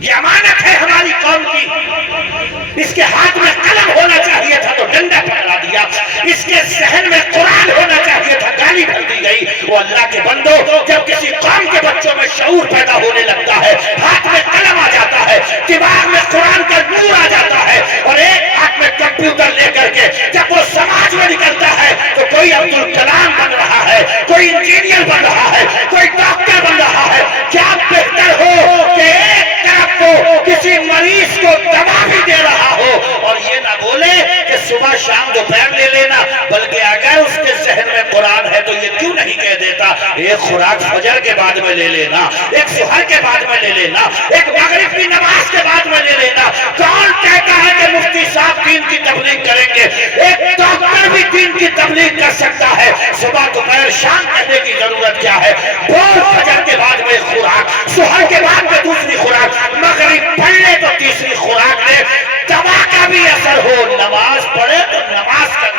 یہ امانت ہے ہماری قوم کی، اس کے ہاتھ میں قلم ہونا چاہیے تھا تو ڈنڈا پکڑا دیا، اس کے ذہن میں قرآن ہونا چاہیے تھا گالی بھر دی گئی۔ وہ اللہ کے بندو، جب کسی قوم کے بچوں میں شعور پیدا ہونے لگتا ہے، ہاتھ میں قلم آ جاتا ہے، دماغ میں قرآن کا نور آ جاتا ہے، اور ایک ہاتھ میں کمپیوٹر لے کر کے جب وہ سماج میں نکلتا ہے تو کوئی عبدالکلام بن رہا ہے، کوئی انجینئر بن رہا ہے، کوئی ڈاکٹر بن رہا ہے، کیا بہتر ہو کہ ایک طرف کو کسی مریض کو دوا بھی دے رہا ہو اور یہ نہ بولے کہ صبح شام دوپہر لے لینا، بلکہ اگر اس کے ذہن میں قرآن ہے تو یہ کیوں نہیں کہہ دیتا ایک خوراک فجر کے بعد میں لے لینا، ایک سحر کے بعد میں لے لینا، ایک مغرب کی نماز کے بعد میں لے لینا۔ کون کہتا ہے کہ مفتی صاحب دین کی تبلیغ کریں گے؟ ایک ڈاکٹر بھی دین کی تبلیغ کر سکتا ہے. صبح دوپہر شام کہنے کی ضرورت کیا ہے؟ بول فجر کے بعد میں خوراک، سحر کے بعد میں دوسری خوراک، مغرب پڑھ لے تو تیسری خوراک لے. دوا کا بھی اثر ہو، نماز پڑھے تو نماز کا.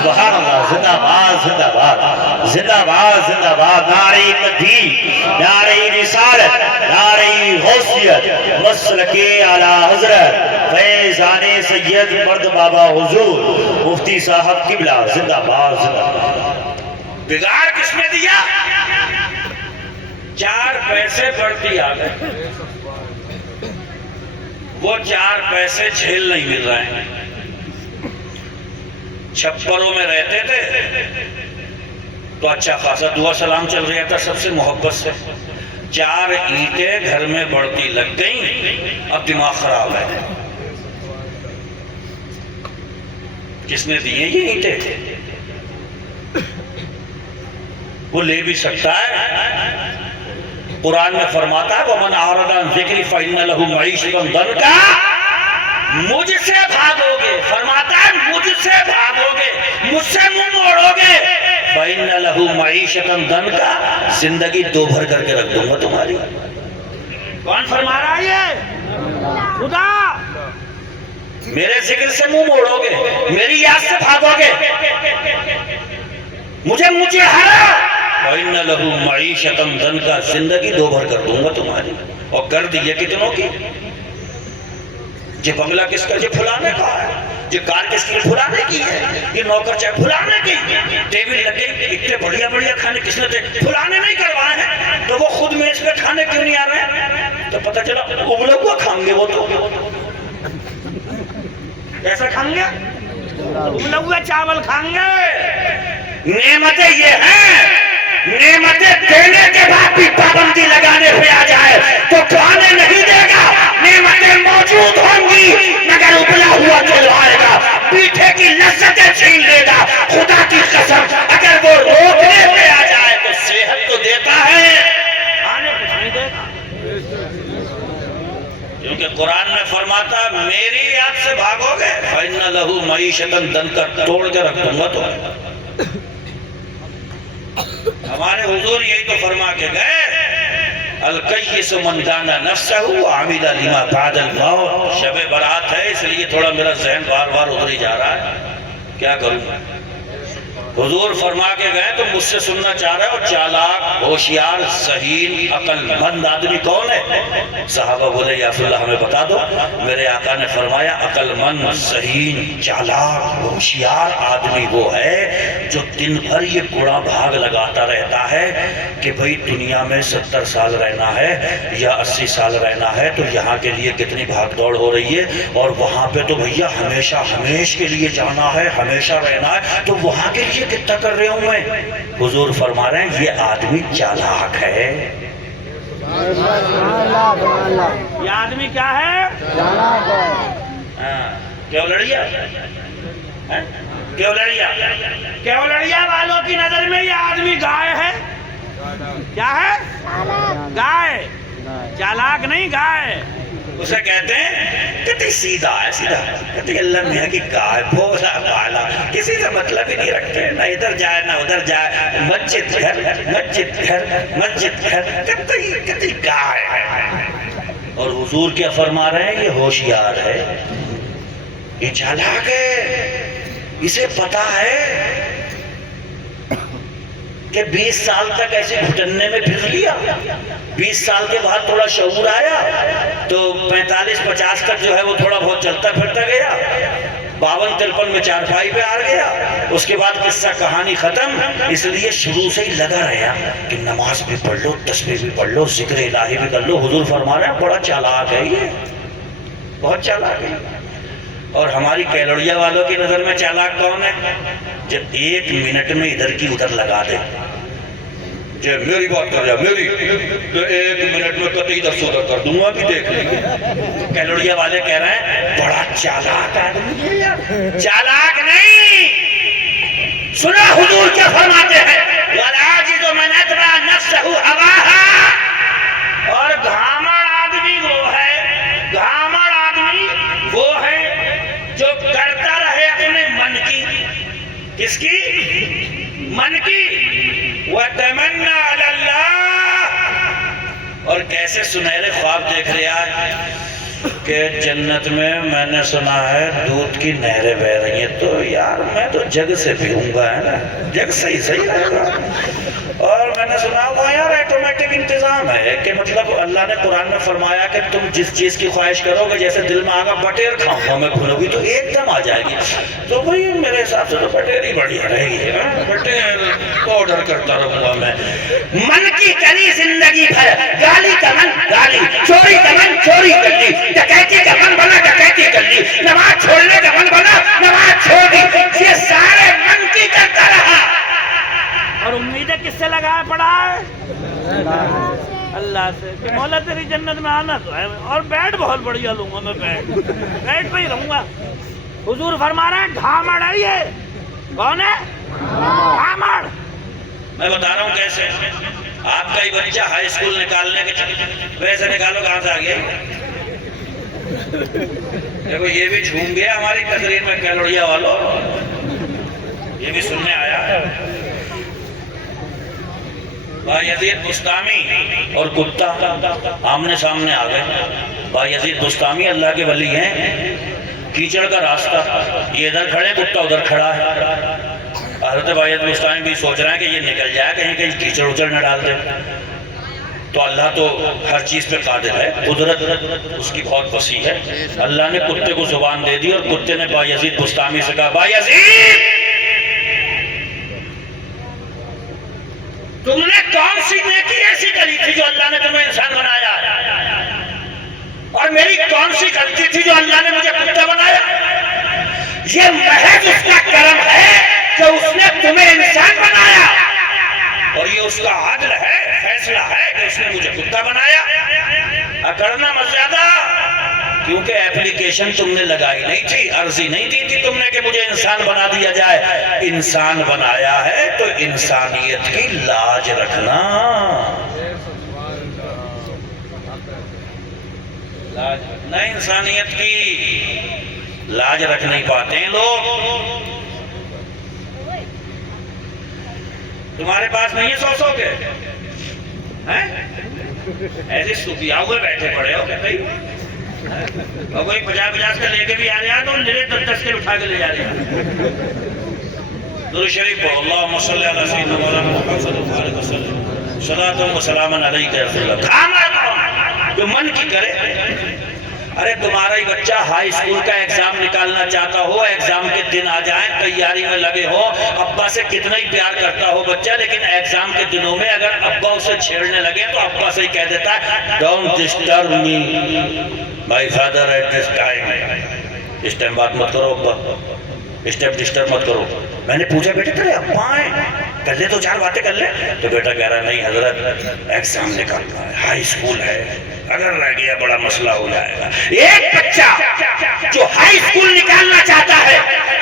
سبحان اللہ. زندہ باد زندہ باد زندہ باد زندہ باد. نعرہ تکبیر، نعرہ رسالت، نعرہ غوثیت، مسلک اعلی حضرت فیضان سید مرد بابا حضور مفتی صاحب قبلہ. زندہ باد زندہ باد. بگاڑ کس نے دیا؟ 4 پیسے بڑھتی آ گئے. وہ 4 پیسے جھیل نہیں مل رہے ہیں. چھپروں میں رہتے تھے تو اچھا خاصا دعا سلام چل رہا تھا سب سے محبت سے. 4 اینٹیں گھر میں بڑھتی لگ گئیں، اب دماغ خراب ہے. کس نے دیے یہ اینٹیں؟ وہ لے بھی سکتا ہے. قرآن میں فرماتا ہے وَمَنْ أَعْرَضَ عَنْ ذِكْرِي فَإِنَّ لَهُ مَعِيشَةً ضَنْكًا. مجھ سے بھاگو گے، فرماتا ہے مجھ سے بھاگو گے، مجھ سے منہ موڑو گے، فَإِنَّ لَهُ مَعِيشَةً ضَنْكًا، زندگی دو بھر کر کے رکھ دوں گا تمہاری. کون فرما رہا ہے یہ؟ خدا. میرے ذکر سے منہ موڑو گے، میری یاد سے بھاگو گے، مجھے ہرا. وَإِنَّ لَهُ مَعِيشَةً ضَنْكًا، زندگی دو بھر کر دوں گا تمہاری. اور کر دیے کتنوں کی؟ یہ بنگلہ کس کا؟ یہ پھلانے کا ہے. یہ کار کس کی؟ پھلانے کی ہے. یہ نوکر چاہے پھلانے کی. ٹیبل لگے اتنے بڑھیا بڑھیا کھانے کس نے دے؟ پھلانے نہیں کروائے ہیں. تو وہ خود میز پہ کھانے کیوں نہیں آ رہے ہیں؟ تو پتہ چلا ابلا ہوا کھائیں گے. وہ تو کیسا کھائیں گے؟ ابلا ہوا چاول کھائیں گے. نعمتیں یہ ہیں، نعمتیں دینے کے بعد بھی پابندی لگانے پہ آ جائے تو کھانے نہیں دے گا. نعمتیں موجود ہوں گی مگر ابلا ہوا چلوائے گا، پیٹھے کی لذتیں چھین لے گا. خدا کی قسم اگر وہ روکنے پہ آ جائے تو صحت تو دیتا ہے، کھانے کو نہیں دیتا. کیونکہ قرآن میں فرماتا میری یاد سے بھاگو گے فَإِنَّ لَهُ مَعِيشَةً ضَنْكًا، توڑ کے رکھ دوں گا تمہیں. ہمارے حضور یہی تو فرما کے گئے القیس من دانا نفسہ وعمل لما بعد الموت. شب برات ہے اس لیے تھوڑا میرا ذہن بار بار ادھر ہی جا رہا ہے، کیا کروں. حضور فرما کے گئے تو مجھ سے سننا چاہ رہا ہے. اور چالاک، ہوشیار، ذہین، عقل مند آدمی کون ہے؟ صحابہ بولے یا رسول اللہ ہمیں بتا دو. میرے آقا نے فرمایا عقل مند، ذہین، چالاک، ہوشیار آدمی وہ ہے جو دن بھر یہ گڑا بھاگ لگاتا رہتا ہے کہ بھئی دنیا میں 70 سال رہنا ہے یا 80 سال رہنا ہے تو یہاں کے لیے کتنی بھاگ دوڑ ہو رہی ہے، اور وہاں پہ تو بھیا ہمیشہ ہمیش کے لیے جانا ہے، ہمیشہ رہنا ہے، تو وہاں کے لیے کتنا کر رہے ہوں میں. حضور فرما رہے ہیں یہ آدمی چالاک ہے. یہ آدمی کیا ہے؟ کیولڑیا. کیولڑیا والوں کی نظر میں یہ آدمی گائے ہے. کیا ہے؟ گائے. چالاک نہیں، گائے. اسے کہتے ہیں کہتے سیدھا ہے، سیدھا. کہتے اللہ میاں کی گائے، بھولا بالا، کسی سے مطلب ہی نہیں رکھتے، نہ ادھر جائے نہ ادھر جائے، مسجد گھر مسجد گھر مسجد گھر. کہتے گائے ہے. اور حضور کیا فرما رہے ہیں؟ یہ ہوشیار ہے، یہ چالاک ہے. اسے پتا ہے کہ 20 سال تک ایسے گھٹنے میں پھر لیا، 20 سال کے بعد تھوڑا شعور آیا تو 45-50 تک جو ہے وہ تھوڑا بہت چلتا پھرتا گیا، 52-53 میں چارپائی پہ آ گیا. اس کے بعد قصہ کہانی ختم. اس لیے شروع سے ہی لگا رہا کہ نماز بھی پڑھ لو، تسبیح بھی پڑھ لو، ذکر الہی بھی کر لو. حضور فرما رہے ہیں بڑا چالاک ہے، یہ بہت چالاک ہے. اور ہماری کیلوڑیا والوں کی نظر میں چالاک کون ہے؟ جب 1 منٹ میں ادھر کی ادھر لگا دے. جب میری بات کر رہا میری تو 1 منٹ میں قطعی درس ادھر کر دوں گا، بھی دیکھ لیں گے. کیلوڑیا والے کہہ رہے ہیں بڑا چالاک آدمی ہے یار. چالاک نہیں. سنا حضور کیا فرماتے ہیں؟ وَالْعَاجِزُ مَنْ أَتْبَعَ نَفْسَهُ هَوَاهَا. اور گھامڑ آدمی وہ ہے، گھامڑ آدمی وہ ہے جو کرتا رہے اپنے من کی کس کی؟ من کی. وَتَمَنَّا عَلَى اللَّهِ. اور کیسے سنہرے خواب دیکھ رہے آج کہ جنت میں نے سنا ہے دودھ کی نہریں بہ رہی ہیں، تو یار میں تو جگ سے پیوں گا، ہے نا، جگ صحیح رہے گا. اور میں نے سنا ہوا یار ایٹومیٹک انتظام ہے کہ مطلب اللہ نے قرآن میں فرمایا کہ تم جس چیز کی خواہش کرو گے، جیسے دل میں آگا بٹیر کھاؤں گا میں بھولو گی تو ایک دم آ جائے گی. تو بھئی میرے حساب سے تو بٹیر ہی بڑھیا رہے گی، بٹیر کو آرڈر کرتا رہوں گا میں. من کی کری زندگی بھر، گالی کا من گالی، چوری کا من چوری کر لی، ڈکیتی کا من بنا ڈکیتی کر لی، نماز چھوڑنے کا من بنا نماز چھوڑ دی. یہ سارے من کی کرتا رہا. اور امیدیں کس سے لگایا پڑا ہے؟ اللہ سے کہ مولا تیری جنت میں آنا تو ہے، اور بیڈ بہت بڑھیا لوں گا میں، بیڈ پہ ہی رہوں گا. حضور فرما رہے ہیں گھامڑ ہے یہ. کون ہے؟ گھامڑ. میں بتا رہا ہوں کیسے. آپ کا ہی بچہ ہائی اسکول نکالنے کے ویسے نکالو کہاں سے آ گیا. دیکھو یہ بھی جھوم گیا ہماری تقریر میں، کیلوڑیا والوں، یہ بھی سننے آیا. بایزید بستامی اور کتا آمنے سامنے آ گئے. بایزید بستامی اللہ کے ولی ہیں. کیچڑ کا راستہ، یہ ادھر کھڑے، کتا ادھر کھڑا ہے. حضرت بایزید بستامی بھی سوچ رہے ہیں کہ یہ نکل جائے، کہیں کیچڑ اچڑ نہ ڈال دے. تو اللہ تو ہر چیز پہ قادر ہے، قدرت اس کی بہت وسیع ہے. اللہ نے کتے کو زبان دے دی اور کتے نے بایزید بستامی سے کہا بایزید تم نے کون سی نیکی ایسی کری تھی جو اللہ نے تمہیں انسان بنایا، اور میری کون سی غلطی تھی جو اللہ نے مجھے کتا بنایا؟ یہ محض اس کا کرم ہے کہ اس نے تمہیں انسان بنایا، اور یہ اس کا عدل ہے، فیصلہ ہے کہ اس نے مجھے کتا بنایا. اکڑنا مت زیادہ، کیونکہ اپلیکیشن تم نے لگائی نہیں تھی، عرضی نہیں دی تھی تم نے کہ مجھے انسان بنا دیا جائے. انسان بنایا ہے تو انسانیت کی لاج رکھنا. نہ انسانیت کی لاج رکھ نہیں پاتے ہیں لوگ. تمہارے پاس نہیں ہے 100 کے ایسے سوپیا ہوئے بیٹھے پڑے ہو کہتے ہی، اور کوئی 50 کا لے کے بھی آ رہا ہے تو لے 10 کے اٹھا کے لے جا رہے ہیں. درود شریف پڑھو. اللہم صلی علی سیدنا مولانا محمد صلی اللہ علیہ وسلم. صلاۃ و سلام علیک یا رسول اللہ. جو من کی کرے. ارے تمہارا ہی بچہ ہائی اسکول کا ایگزام نکالنا چاہتا ہو، ایگزام کے دن آ جائیں، تیاری میں لگے ہو، ابا سے کتنا ہی پیار کرتا ہو بچہ، لیکن ایگزام کے دنوں میں اگر ابا اسے چھیڑنے لگے تو ابا سے ہی کہہ دیتا ہے don't disturb me my father at this time. اس ٹائم بات مت کرو ابا، اس ٹائم ڈسٹرب مت کرو. میں نے پوچھا بیٹے تیرے ابا ہیں، کر لے 2-4 باتیں کر لے. تو بیٹا کہہ رہا نہیں حضرت ایگزام نکالنا ہے، ہائی اسکول ہے، اگر رہ گیا بڑا مسئلہ ہو جائے گا. ایک بچہ جو ہائی اسکول نکالنا چاہتا ہے،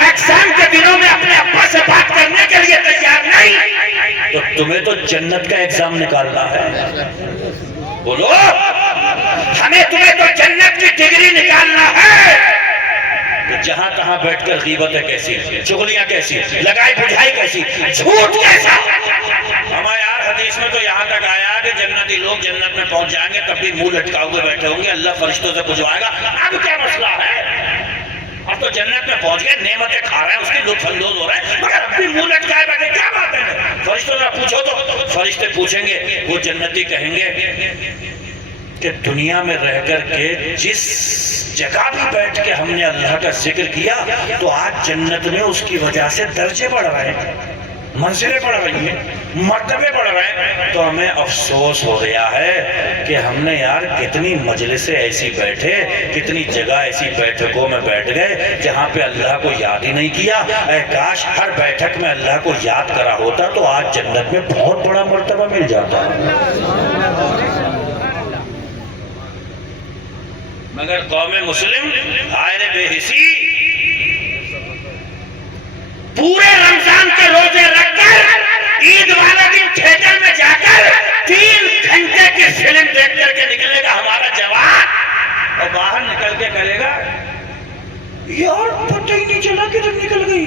ایگزام کے دنوں میں اپنے ابا سے بات کرنے کے لیے تیار نہیں، تو تمہیں تو جنت کا ایگزام نکالنا ہے. بولو ہمیں تمہیں تو جنت کی ڈگری نکالنا ہے. تو جہاں تہاں بیٹھ کر غیبتیں کیسی، چغلیاں کیسی، لگائی بجھائی کیسی، جھوٹ کیسا. ہمارے یار حدیث میں تو یہاں تک آیا کہ جنتی لوگ جنت میں پہنچ جائیں گے تب بھی منہ لٹکا ہوئے بیٹھے ہوں گے، اللہ فرشتوں سے پوچھوائے گا اب کیا مسئلہ ہے. اب تو جنت میں پہنچ گئے، نعمتیں کھا رہے ہیں، اس کی لطف اندوز ہو رہے ہیں، مگر اب بھی منہ لٹکائے بیٹھے، کیا بات ہے؟ فرشتوں سے پوچھو تو فرشتے پوچھیں گے، وہ جنتی کہیں گے کہ دنیا میں رہ کر کے جس جگہ بھی بیٹھ کے ہم نے اللہ کا ذکر کیا تو آج جنت میں اس کی وجہ سے درجے بڑھ رہے ہیں، منزلیں بڑھ رہی ہیں، مرتبے بڑھ رہے ہیں. تو ہمیں افسوس ہو گیا ہے کہ ہم نے یار کتنی مجلسیں ایسی بیٹھے، کتنی جگہ ایسی بیٹھکوں میں بیٹھ گئے جہاں پہ اللہ کو یاد ہی نہیں کیا. اے کاش ہر بیٹھک میں اللہ کو یاد کرا ہوتا تو آج جنت میں بہت بڑا مرتبہ مل جاتا. مگر قوم مسلم غیر بے حسی پورے رمضان کے روزے رکھ کر عید والا دن تھیٹر میں جا کر 3 گھنٹے کی فلم دیکھ کر کے نکلے گا ہمارا جوان، اور باہر نکل کے کرے گا یار پتہ ہی نہیں چلا کدھر نکل گئی.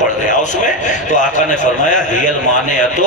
پڑھ رہا اس میں، تو آقا نے فرمایا ہی المانعۃ،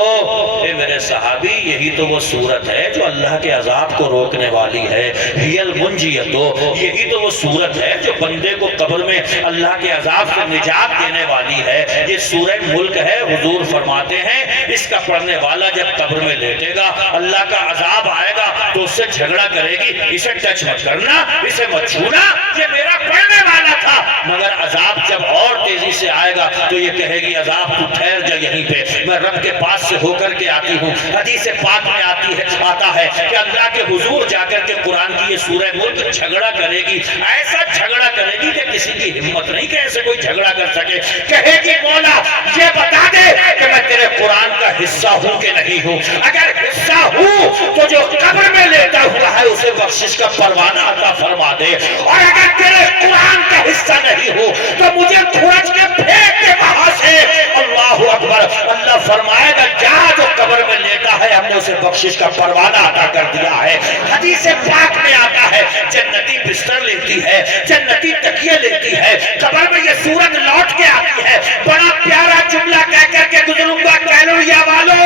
اے میرے صحابی یہی تو وہ صورت ہے جو اللہ کے عذاب کو روکنے والی ہے، ہی المنجیۃ، یہی تو وہ صورت ہے جو بندے کو قبر میں اللہ کے عذاب سے نجات دینے والی ہے۔ یہ سورہ ملک ہے، حضور فرماتے ہیں اس کا پڑھنے والا جب قبر میں لیٹے گا اللہ کا عذاب آئے گا تو اس سے جھگڑا کرے گی، اسے ٹچ مت کرنا، اسے مت چھونا، یہ میرا پڑھنے والا تھا، مگر عذاب جب اور تیزی سے آئے گا تو یہ کہے گی عذاب تو ٹھہر جا یہیں پہ، میں رب کے پاس سے ہو کر کے آتی ہوں۔ حدیث پاک میں آتا ہے کہ اللہ کے حضور جا کر کے قرآن کی یہ سورہ ملک جھگڑا کرے گی، ایسا جھگڑا کرے گی کہ کسی کی ہمت نہیں کہ ایسے کوئی جھگڑا کر سکے، کہے گی مولا یہ بتا دے کہ میں تیرے قرآن کا حصہ ہوں کہ نہیں ہوں، اگر حصہ ہوں تو جو قبر میں لیتا ہوا ہے اسے بخشش کا پروانہ عطا فرما دے، اور اگر تیرے قرآن کا حصہ نہیں ہوں تو مجھے کھرچ کے پھینک دے وہاں سے۔ اللہ اکبر، اللہ فرمائے گا جا جو قبر میں لیتا ہے ہم نے اسے بخشش کا پروانہ عطا کر دیا ہے۔ حدیث پاک میں آتا ہے جنتی بستر لیتی ہے، جنتی تکیے لیتی ہے، قبر میں یہ صورت لوٹ کے آتی ہے، بڑا پیارا جملہ کہہ کر کے گزروں گا کیلوریا والو،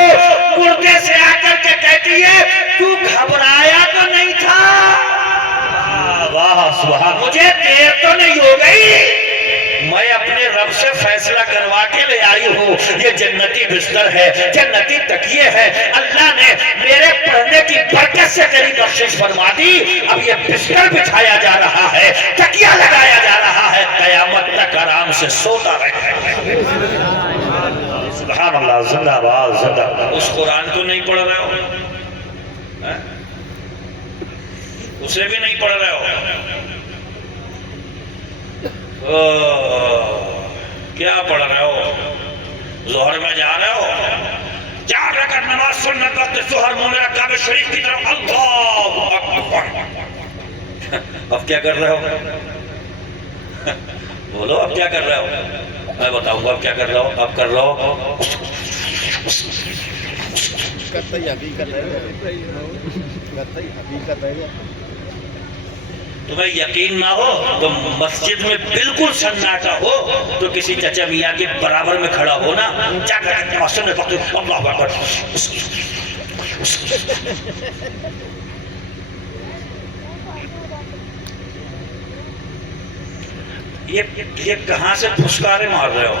مردے سے آ کر کے کہتی ہے تو گھبرایا تو نہیں تھا، واہ سبحان، مجھے دیر تو نہیں ہو گئی، میں اپنے رب سے فیصلہ کروا کے لے آئی ہوں، یہ جنتی بستر ہے، جنتی تکیے ہے، اللہ نے میرے پڑھنے کی برکت سے تیری بخشش فرما دی، اب یہ بستر بچھایا جا رہا ہے، تکیہ لگایا جا رہا ہے، قیامت تک آرام سے سوتا رہے۔ سبحان اللہ، زندہ باد، زندہ باد۔ اس قرآن کو نہیں پڑھ رہے ہو، اسے بھی نہیں پڑھ رہے ہو، کیا پڑھ رہے ہو؟ ظہر میں جا رہے ہو، 4 رکعت نماز سنت وقت ظہر منہ میں کعبہ شریف کی طرف، اللہ اکبر، اب کیا کر رہے ہو؟ بولو اب کیا کر رہے ہو؟ میں بتاؤں گا اب کیا کر رہے ہو، اب کر رہے ہو تمہیں یقین نہ ہو تو مسجد میں بالکل سناٹا ہو تو کسی چچا میاں کے برابر میں کھڑا ہونا، کیا کرتے ہیں مسجد میں پڑھتے ہیں اللہ اکبر، یہ کہاں سے پھسکارے مار رہے ہو؟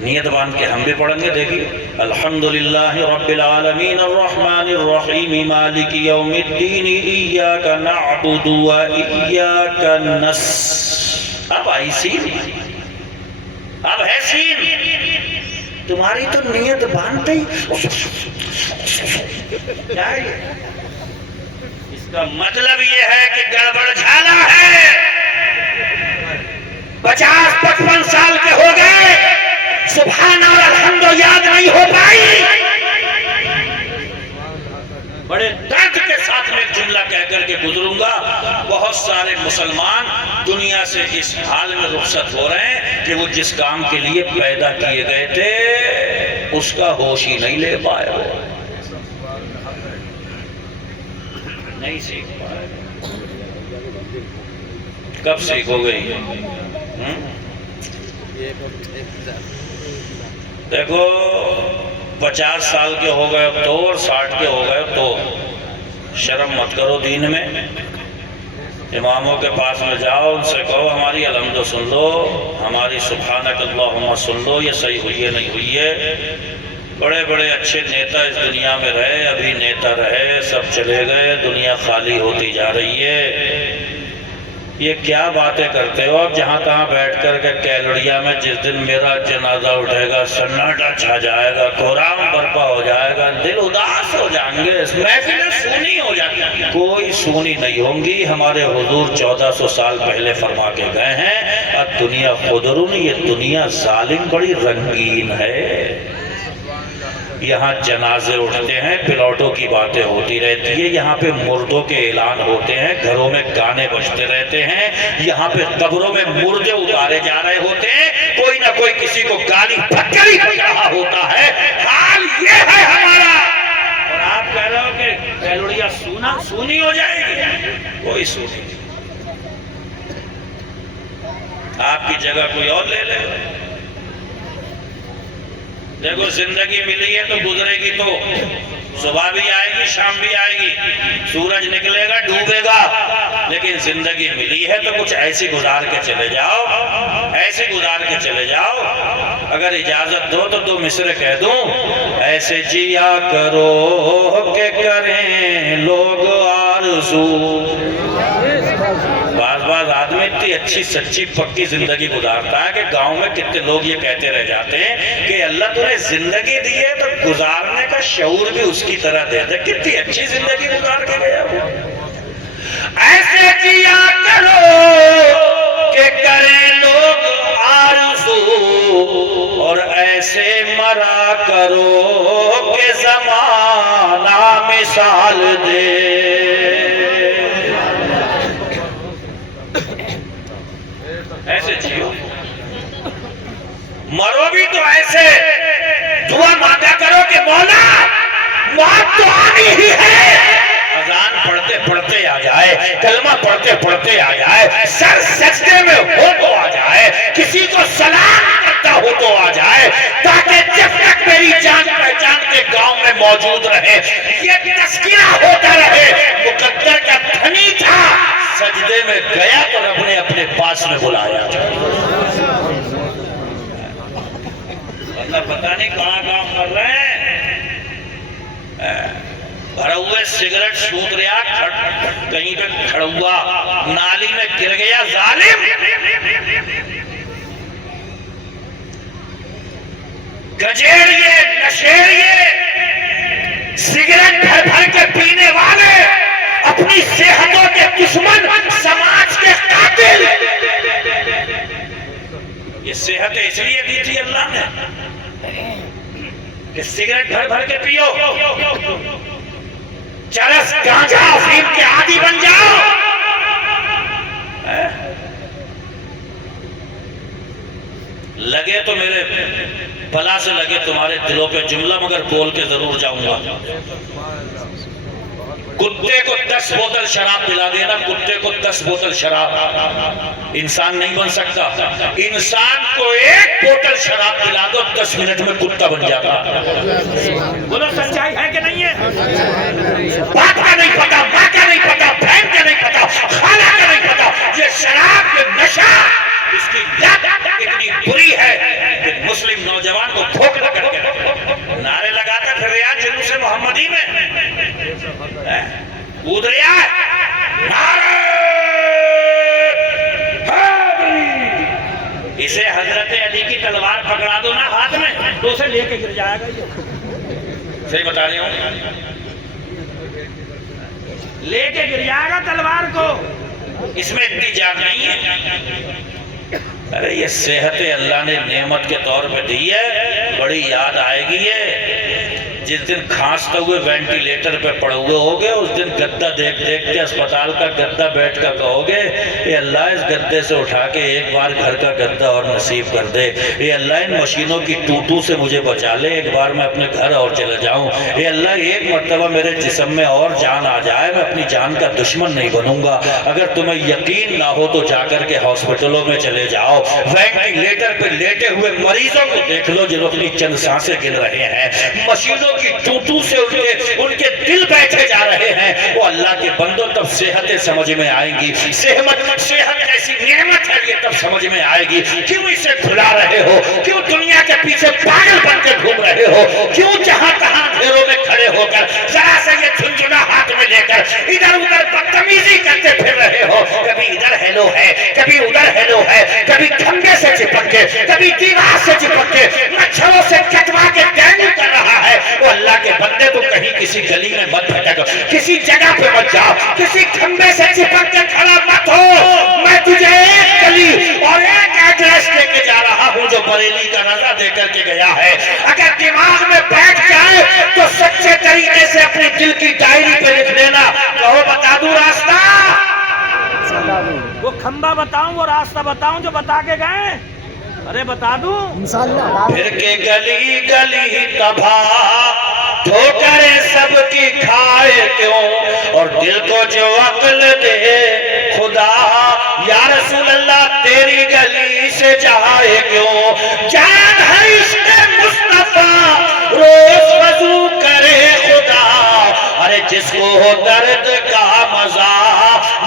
نیت باندھ کے ہم بھی پڑھیں گے، دیکھیے الحمدللہ رب العالمین الرحمن الرحیم مالک یوم الدین ایاک نعبد و ایاک نستعین۔ اب آئی سین، اب ہے سین، تمہاری تو نیت باندھتے ہی اس کا مطلب یہ ہے کہ گڑبڑ جھالا ہے، 50-55 سال کے ہو گئے، سبحان اور الحمد یاد نہیں ہو پائی۔ بڑے درد کے ساتھ میں جملہ کہہ کر کے گزروں گا، بہت سارے مسلمان دنیا سے اس حال میں رخصت ہو رہے ہیں کہ وہ جس کام کے لیے پیدا کیے گئے تھے اس کا ہوش ہی نہیں لے پائے، نہیں سیکھ پائے۔ کب سیکھو گے؟ دیکھو 50 سال کے ہو گئے تو اور 60 کے ہو گئے تو شرم مت کرو دین میں، اماموں کے پاس میں جاؤ، ان سے کہو ہماری الحمد سن لو، ہماری سبحانک اللہم سن لو، یہ صحیح ہوئی ہے نہیں ہوئی ہے۔ بڑے بڑے اچھے نیتا اس دنیا میں رہے، ابھی نیتا رہے، سب چلے گئے، دنیا خالی ہوتی جا رہی ہے۔ یہ کیا باتیں کرتے ہو؟ اب جہاں تہاں بیٹھ کر کے کیلوڑیا میں جس دن میرا جنازہ اٹھے گا سناٹا چھا جائے گا، قرآن برپا ہو جائے گا، دل اداس ہو جائیں گے، محفلیں سونی ہو جاتی ہیں، کوئی سونی نہیں ہوں گی۔ ہمارے حضور 1400 سال پہلے فرما کے گئے ہیں الدنیا خضر، یہ دنیا ظالم بڑی رنگین ہے۔ یہاں جنازے اٹھتے ہیں، پلاٹوں کی باتیں ہوتی رہتی ہے، یہاں پہ مردوں کے اعلان ہوتے ہیں، گھروں میں گانے بجتے رہتے ہیں، یہاں پہ قبروں میں مردے اتارے جا رہے ہوتے ہیں، کوئی نہ کوئی کسی کو گالی پھٹکری پڑ رہا ہوتا ہے۔ حال یہ ہے ہمارا، اور آپ کہہ رہے ہو کہ کیلوڑیا سونی ہو جائے گی، کوئی سونی نہیں۔ آپ کی جگہ کوئی اور لے لے. دیکھو زندگی ملی ہے تو گزرے گی، تو صبح بھی آئے گی شام بھی آئے گی، سورج نکلے گا ڈوبے گا، لیکن زندگی ملی ہے تو کچھ ایسی گزار کے چلے جاؤ، ایسی گزار کے چلے جاؤ. اگر اجازت دو تو 2 مصرے کہہ دوں. ایسے جیا کرو کہ کریں لوگ آرزو. بعض آدمی اتنی اچھی سچی پکی زندگی گزارتا ہے کہ گاؤں میں کتنے لوگ یہ کہتے رہ جاتے ہیں کہ اللہ تو نے زندگی دی ہے تو گزارنے کا شعور بھی اس کی طرح دے دے. کتنی اچھی زندگی گزار کے گیا وہ. ایسے جیا کرو کہ کریں لوگ آرزو، اور ایسے مرا کرو کہ زمانہ مثال دے. ایسے جیو، مرو بھی تو ایسے. دعا مانگا کرو کہ مولا موت تو آنی ہی ہے. اذان پڑھتے پڑھتے آ جائے، کلمہ پڑھتے پڑھتے آ جائے، سر سجدے میں ہو تو آ جائے، کسی کو سلام کرتا ہو تو آ جائے، تاکہ جب تک میری جان پہچان کے گاؤں میں موجود رہے یہ تذکرہ ہوتا رہے. مقدر کا دھنی تھا، سجدے میں گیا تو رب نے اپنے پاس میں بلایا. اللہ پتہ نہیں کہاں کام کر رہے ہیں. بھرا ہوئے سگریٹ سوت رہا، کہیں پہ کھڑوا نالی میں گر گیا ظالم. گجیڑیے نشیڑیے سگریٹ بھر بھر کے پینے والے، اپنی صحتوں کے دشمن، سماج کے قاتل. یہ صحت اس لیے دی تھی اللہ نے کہ سگریٹ بھر بھر کے پیو، چرس گانجا افیم کے عادی بن جاؤ. لگے تو میرے بھلا سے لگے تمہارے دلوں پہ جملہ، مگر بول کے ضرور جاؤں گا. کتے کو 10 بوتل شراب پلا دینا، کتے کو 10 بوتل شراب، انسان نہیں بن سکتا. انسان کو 1 بوتل شراب پلا دو 10 منٹ میں کتا بن جاتا. بولو سچائی ہے کہ نہیں ہے؟ باپ کا نہیں پتا، ماں کا نہیں پتا، بہن کا نہیں پتا، خالہ کا نہیں پتا. یہ شراب کے نشہ اس کی لت اتنی بری ہے کہ مسلم نوجوان کو کھوکھلا کر کے رکھے. نعرے لگاتا پھر رہا جلوس محمدی میں، کود رہا ہے نعرے حیدری. اسے حضرت علی کی تلوار پکڑا دو نا ہاتھ میں تو اسے لے کے گر جائے گا. یہ صحیح بتا رہی ہوں، لے کے گر جائے گا تلوار کو. اس میں اتنی جان نہیں ہے. ارے یہ صحت اللہ نے نعمت کے طور پہ دی ہے، بڑی یاد آئے گی. یہ جس دن کھانستے ہوئے وینٹیلیٹر پہ پڑے ہوئے ہوگے، اس دن گدہ دیکھ دیکھ کے اسپتال کا گدہ بیٹھ کر کہو گے اے اللہ اس گدے سے اٹھا کے ایک بار گھر کا گدہ اور نصیب کر دے. اے اللہ ان مشینوں کی ٹوٹو سے مجھے بچا لے، ایک بار میں اپنے گھر اور چلا جاؤں. اے اللہ ایک مرتبہ میرے جسم میں اور جان آ جائے، میں اپنی جان کا دشمن نہیں بنوں گا. اگر تمہیں یقین نہ ہو تو جا کر کے ہاسپٹلوں میں چلے جاؤ، وینٹیلیٹر پہ لیٹے ہوئے مریضوں کو دیکھ لو جنہوں اپنی چند سانسیں گن رہے ہیں، مشینوں کی ٹوٹو سے ان کے دل بیٹھے جا رہے ہیں. وہ اللہ کے بندوں تب صحتیں سمجھ میں آئیں گی. صحت ایسی نعمت ہے، یہ تب سمجھ میں آئے گی. کیوں اسے بھلا رہے ہو؟ کیوں دنیا کے پیچھے پاگل بن کے گھوم رہے ہو؟ کیوں جہاں تہاں گھیروں میں کھڑے ہو کر ذرا سے یہ جھنجھنا ہاتھ میں لے کر ادھر ادھر بدتمیزی کرتے پھر رہے ہو؟ کبھی ادھر ہیلو ہے، کبھی ادھر ہیلو ہے، کبھی کھمبے سے چپک کے، کبھی دیوار سے چپک کے، مچھروں سے کٹوا کے دینی کر رہا ہے. وہ اللہ کے بندے کو کہیں کسی گلی میں مت بھٹک، کسی جگہ پہ مت جاؤ، کسی کھمبے سے چپک کے کھڑا مت ہو. میں تجھے ایک گلی اور ایک ایڈریس دے کے جا رہا ہوں جو بریلی کا رضا دے کر کے گیا ہے. اگر دماغ میں بیٹھ جائے تو سچے طریقے سے اپنے دل کی ڈائری پہ لکھ دینا. کہو بتا دوں راستہ، وہ کھمبا بتاؤں، وہ راستہ بتاؤں جو بتا کے گئے؟ ارے بتا دوں. پھر کے گلی گلی تباہ ٹھوکریں سب کی کھائے کیوں، اور دل کو جو عقل دے خدا یا رسول اللہ تیری گلی سے جائے کیوں، جان ہے عشق مصطفیٰ روز وضو کرے خدا، ارے جس کو ہو درد کا مزہ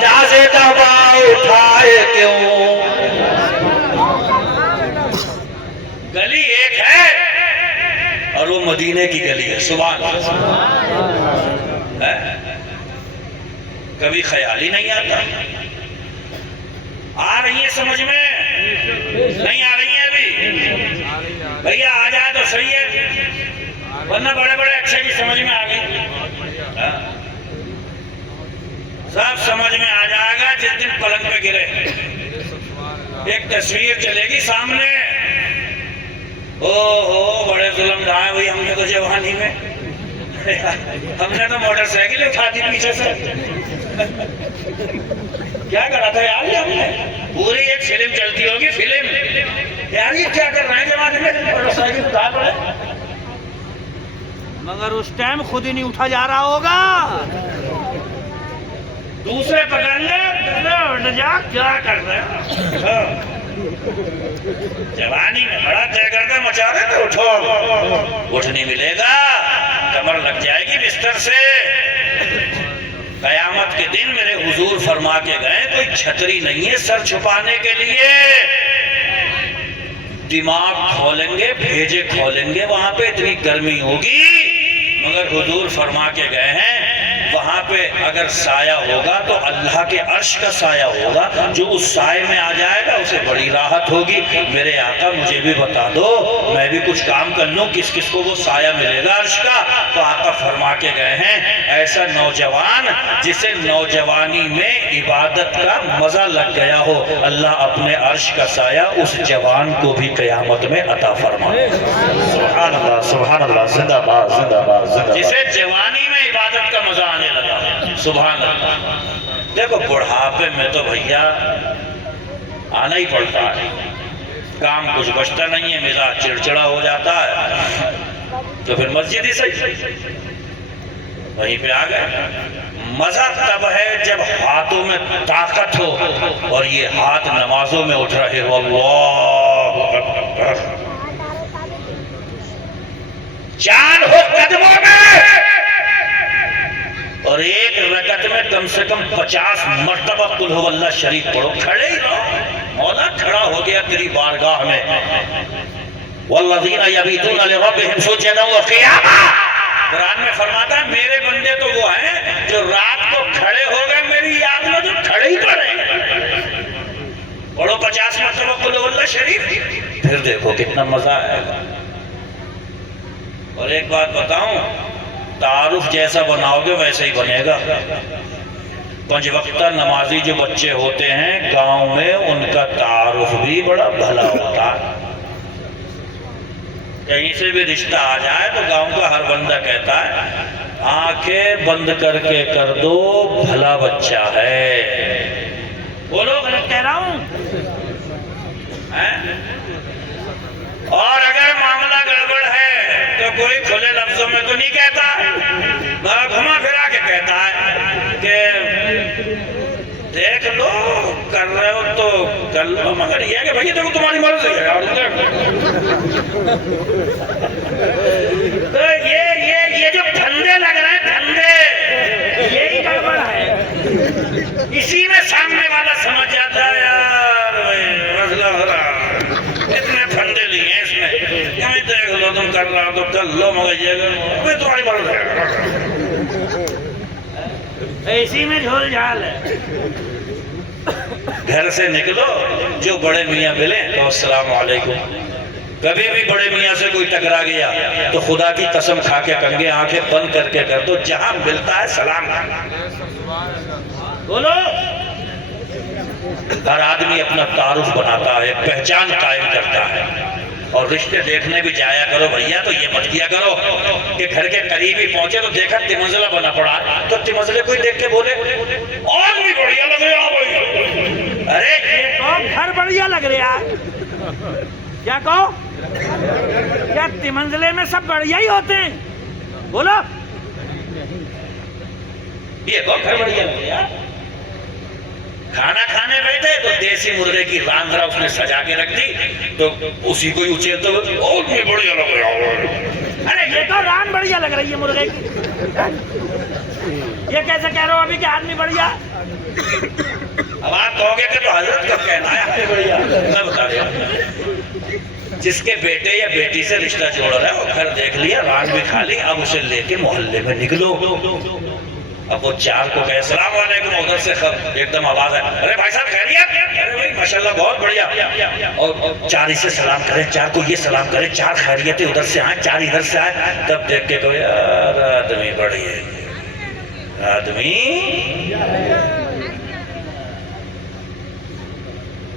جاز دوا اٹھائے کیوں۔ گلی ایک ہے اور وہ مدینے کی گلی ہے، سبحان اللہ، کبھی خیال ہی نہیں آتا۔ آ رہی ہے سمجھ میں؟ نہیں آ رہی ہے ابھی؟ بھئیہ آ جائے تو صحیح ہے، ورنہ بڑے بڑے اچھے کی سمجھ میں آ گئی، سب سمجھ میں آ جائے گا جس دن پلنگ پہ گرے۔ ایک تصویر چلے گی سامنے، بڑے ظلم ڈھائے ہوئی ہم نے تو جوانی میں، ہم نے تو موٹر سائیکل اٹھا دی پیچھے سے، کیا کرا تھا یار ہم نے؟ پوری ایک فلم چلتی ہوگی، فلم یار یہ کیا کر رہے ہیں جوانی میں موٹر سائیکل اٹھا پڑے، مگر اس ٹائم خود ہی نہیں اٹھا جا رہا ہوگا، دوسرے پکڑنے جا کیا کر رہے ہیں؟ جوانی میں بڑا طے کرتے مچا رہے تو اٹھو، اٹھ نہیں ملے گا، کمر لگ جائے گی بستر سے۔ قیامت کے دن میرے حضور فرما کے گئے کوئی چھتری نہیں ہے سر چھپانے کے لیے، دماغ کھولیں گے، بھیجے کھولیں گے، وہاں پہ اتنی گرمی ہوگی، مگر حضور فرما کے گئے ہیں وہاں پہ اگر سایہ ہوگا تو اللہ کے عرش کا سایہ ہوگا، جو اس سائے میں آ جائے گا اسے بڑی راحت ہوگی۔ میرے آقا مجھے بھی بتا دو، میں بھی کچھ کام کر لوں، کس کس کو وہ سایہ ملے گا عرش کا؟ تو آقا فرما کے گئے ہیں ایسا نوجوان جسے نوجوانی میں عبادت کا مزہ لگ گیا ہو، اللہ اپنے عرش کا سایہ اس جوان کو بھی قیامت میں عطا فرمائے۔ سبحان اللہ، سبحان اللہ، زندہ باد، زندہ باد، زندہ باد۔ جسے جوانی میں عبادت کا مزہ آنے لگا، سبحان اللہ۔ دیکھو بڑھاپے میں تو بھیا آنا ہی پڑتا ہے، کام کچھ بچتا نہیں ہے، مزاج چڑچڑا ہو جاتا ہے، تو پھر مسجد ہی صحیح، وہیں پہ آ گئے۔ مزہ تب ہے جب ہاتھوں میں طاقت ہو اور یہ ہاتھ نمازوں میں اٹھ رہے ہو، اللہ اکبر، جان ہو قدموں میں، اور ایک رکعت میں کم سے کم 50 مرتبہ قل ہو اللہ شریف پڑھو، کھڑے ہی رہو، مولا کھڑا ہو گیا تیری بارگاہ میں۔ والذین یبیتون لربہم سجدا وقیاما، قرآن میں فرماتا ہے میرے بندے تو وہ ہیں جو رات کو کھڑے ہو گئے میری یاد میں، جو کھڑے ہی پڑے، پڑھو 50 مرتبہ قل ہو اللہ شریف، پھر دیکھو کتنا مزہ آئے گا۔ اور ایک بات بتاؤں، تعارف جیسا بناؤ گے ویسے ہی بنے گا۔ 5 وقتہ نمازی جو بچے ہوتے ہیں گاؤں میں، ان کا تعارف بھی بڑا بھلا ہوتا ہے، کہیں سے بھی رشتہ آ جائے تو گاؤں کا ہر بندہ کہتا ہے آنکھیں بند کر کے کر دو بھلا بچہ ہے۔ بولو غلط کہہ رہا ہوں؟ اور اگر معاملہ گڑبڑ ہے تو کوئی کھلے لفظوں میں تو نہیں کہتا، گھما پھرا کے کہتا ہے کہ دیکھ لو کر رہے ہو تو کر لو، مگر یہ ہے کہ بھئی دیکھو تمہاری مرضی ہے یار، تو یہ جو پھندے لگ رہے ہیں پھندے، یہی گڑبڑ ہے، اسی میں سامنے والا سمجھ جاتا ہے یار مسئلہ ہو رہا، اتنے پھندے لیے ہیں اس نے، یہی دیکھ لو تم کر رہا ہو تو کر لو، مگر یہ تمہاری مرضی ہے، اسی میں جھول جھال ہے۔ گھر سے نکلو جو بڑے میاں ملیں تو السلام علیکم، کبھی بھی بڑے میاں سے کوئی ٹکرا گیا تو خدا کی قسم کھا کے کنگے آنکھیں بند کر کے کر دو، جہاں ملتا ہے سلام۔ بولو، ہر آدمی اپنا تعارف بناتا ہے، پہچان قائم کرتا ہے، اور رشتے دیکھنے بھی جایا کرو بھیا تو یہ مت کیا کرو کہ گھر کے قریب ہی پہنچے تو دیکھا تمنزلہ بنا پڑا تو تمنزلے کوئی دیکھ کے بولے اور بھی بڑھیا لگ رہا بھائی، ارے یہ تو گھر بڑھیا لگ رہا ہے، کیا کہو؟ کیا تمنزلے میں سب بڑھیا ہی ہوتے ہیں؟ بولو، یہ گھر بڑھیا لگ رہا، کھانا کھانے بیٹھے تو دیسی مرغے کی ران ذرا اس نے سجا کے رکھ دی تو اسی کو ہی اچھیلتے ہوئے اور بھی بڑھیا لگ رہا ہے. ارے یہ تو ران بڑھیا لگ رہی ہے مرغے کی. یہ کیسے کہہ رہے ہو ابھی کہ آدمی بڑھیا؟ اب آپ کہو گے کہ تو حضرت کب کہنا ہے آدمی بڑھیا؟ میں بتا رہا ہوں جس کے بیٹے یا بیٹی سے رشتہ جوڑ رہا ہے وہ گھر دیکھ لیا ران بھی کھا لی اب اسے لے کے محلے میں نکلو. اب وہ چار کو کہے السلام علیکم ادھر سے ایک دم آواز ہے ارے بھائی صاحب خیریت؟ ارے بھائی ماشاءاللہ بہت بڑھیا. اور چار اسے سلام کریں چار کو یہ سلام کریں چار خیریتیں ادھر سے آئیں چار ادھر سے آئیں تب دیکھ کے کہو یار آدمی بڑھیا آدمی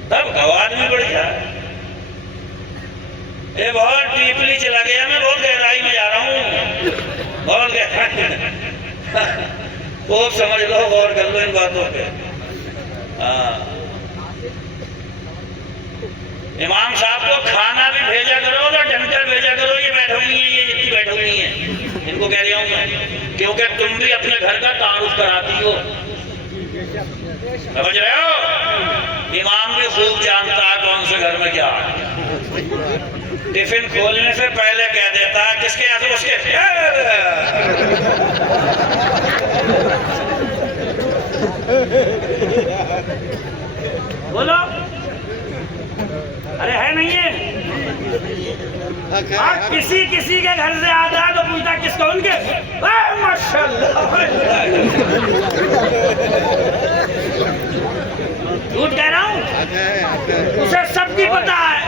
تب کہو آدمی بڑھیا. یہ بہت ڈیپلی چلا گیا میں بہت گہرائی میں جا رہا ہوں بہت گہرائی خوب سمجھ لو غور کر لو ان باتوں پہ. امام صاحب کو کھانا بھی بھیجا کرو تو ڈھنگ کر بھیجا کرو. یہ بیٹھے ہوئی ہیں یہ جتنی بیٹھے ہوئی ہیں ان کو کہہ رہا ہوں میں کیونکہ تم بھی اپنے گھر کا تعارف کراتی ہو. سمجھ رہے ہو؟ امام بھی خوب جانتا ہے کون سے گھر میں کیا ہے. ٹفن کھولنے سے پہلے کہہ دیتا ہے کس کے یہاں سے اس کے بولو ارے ہے نہیں ہے. کسی کسی کے گھر سے آتا ہے تو پوچھتا کس کو ان کے ماشاءاللہ جھوٹ کہہ رہا ہوں. اسے سب کی پتا ہے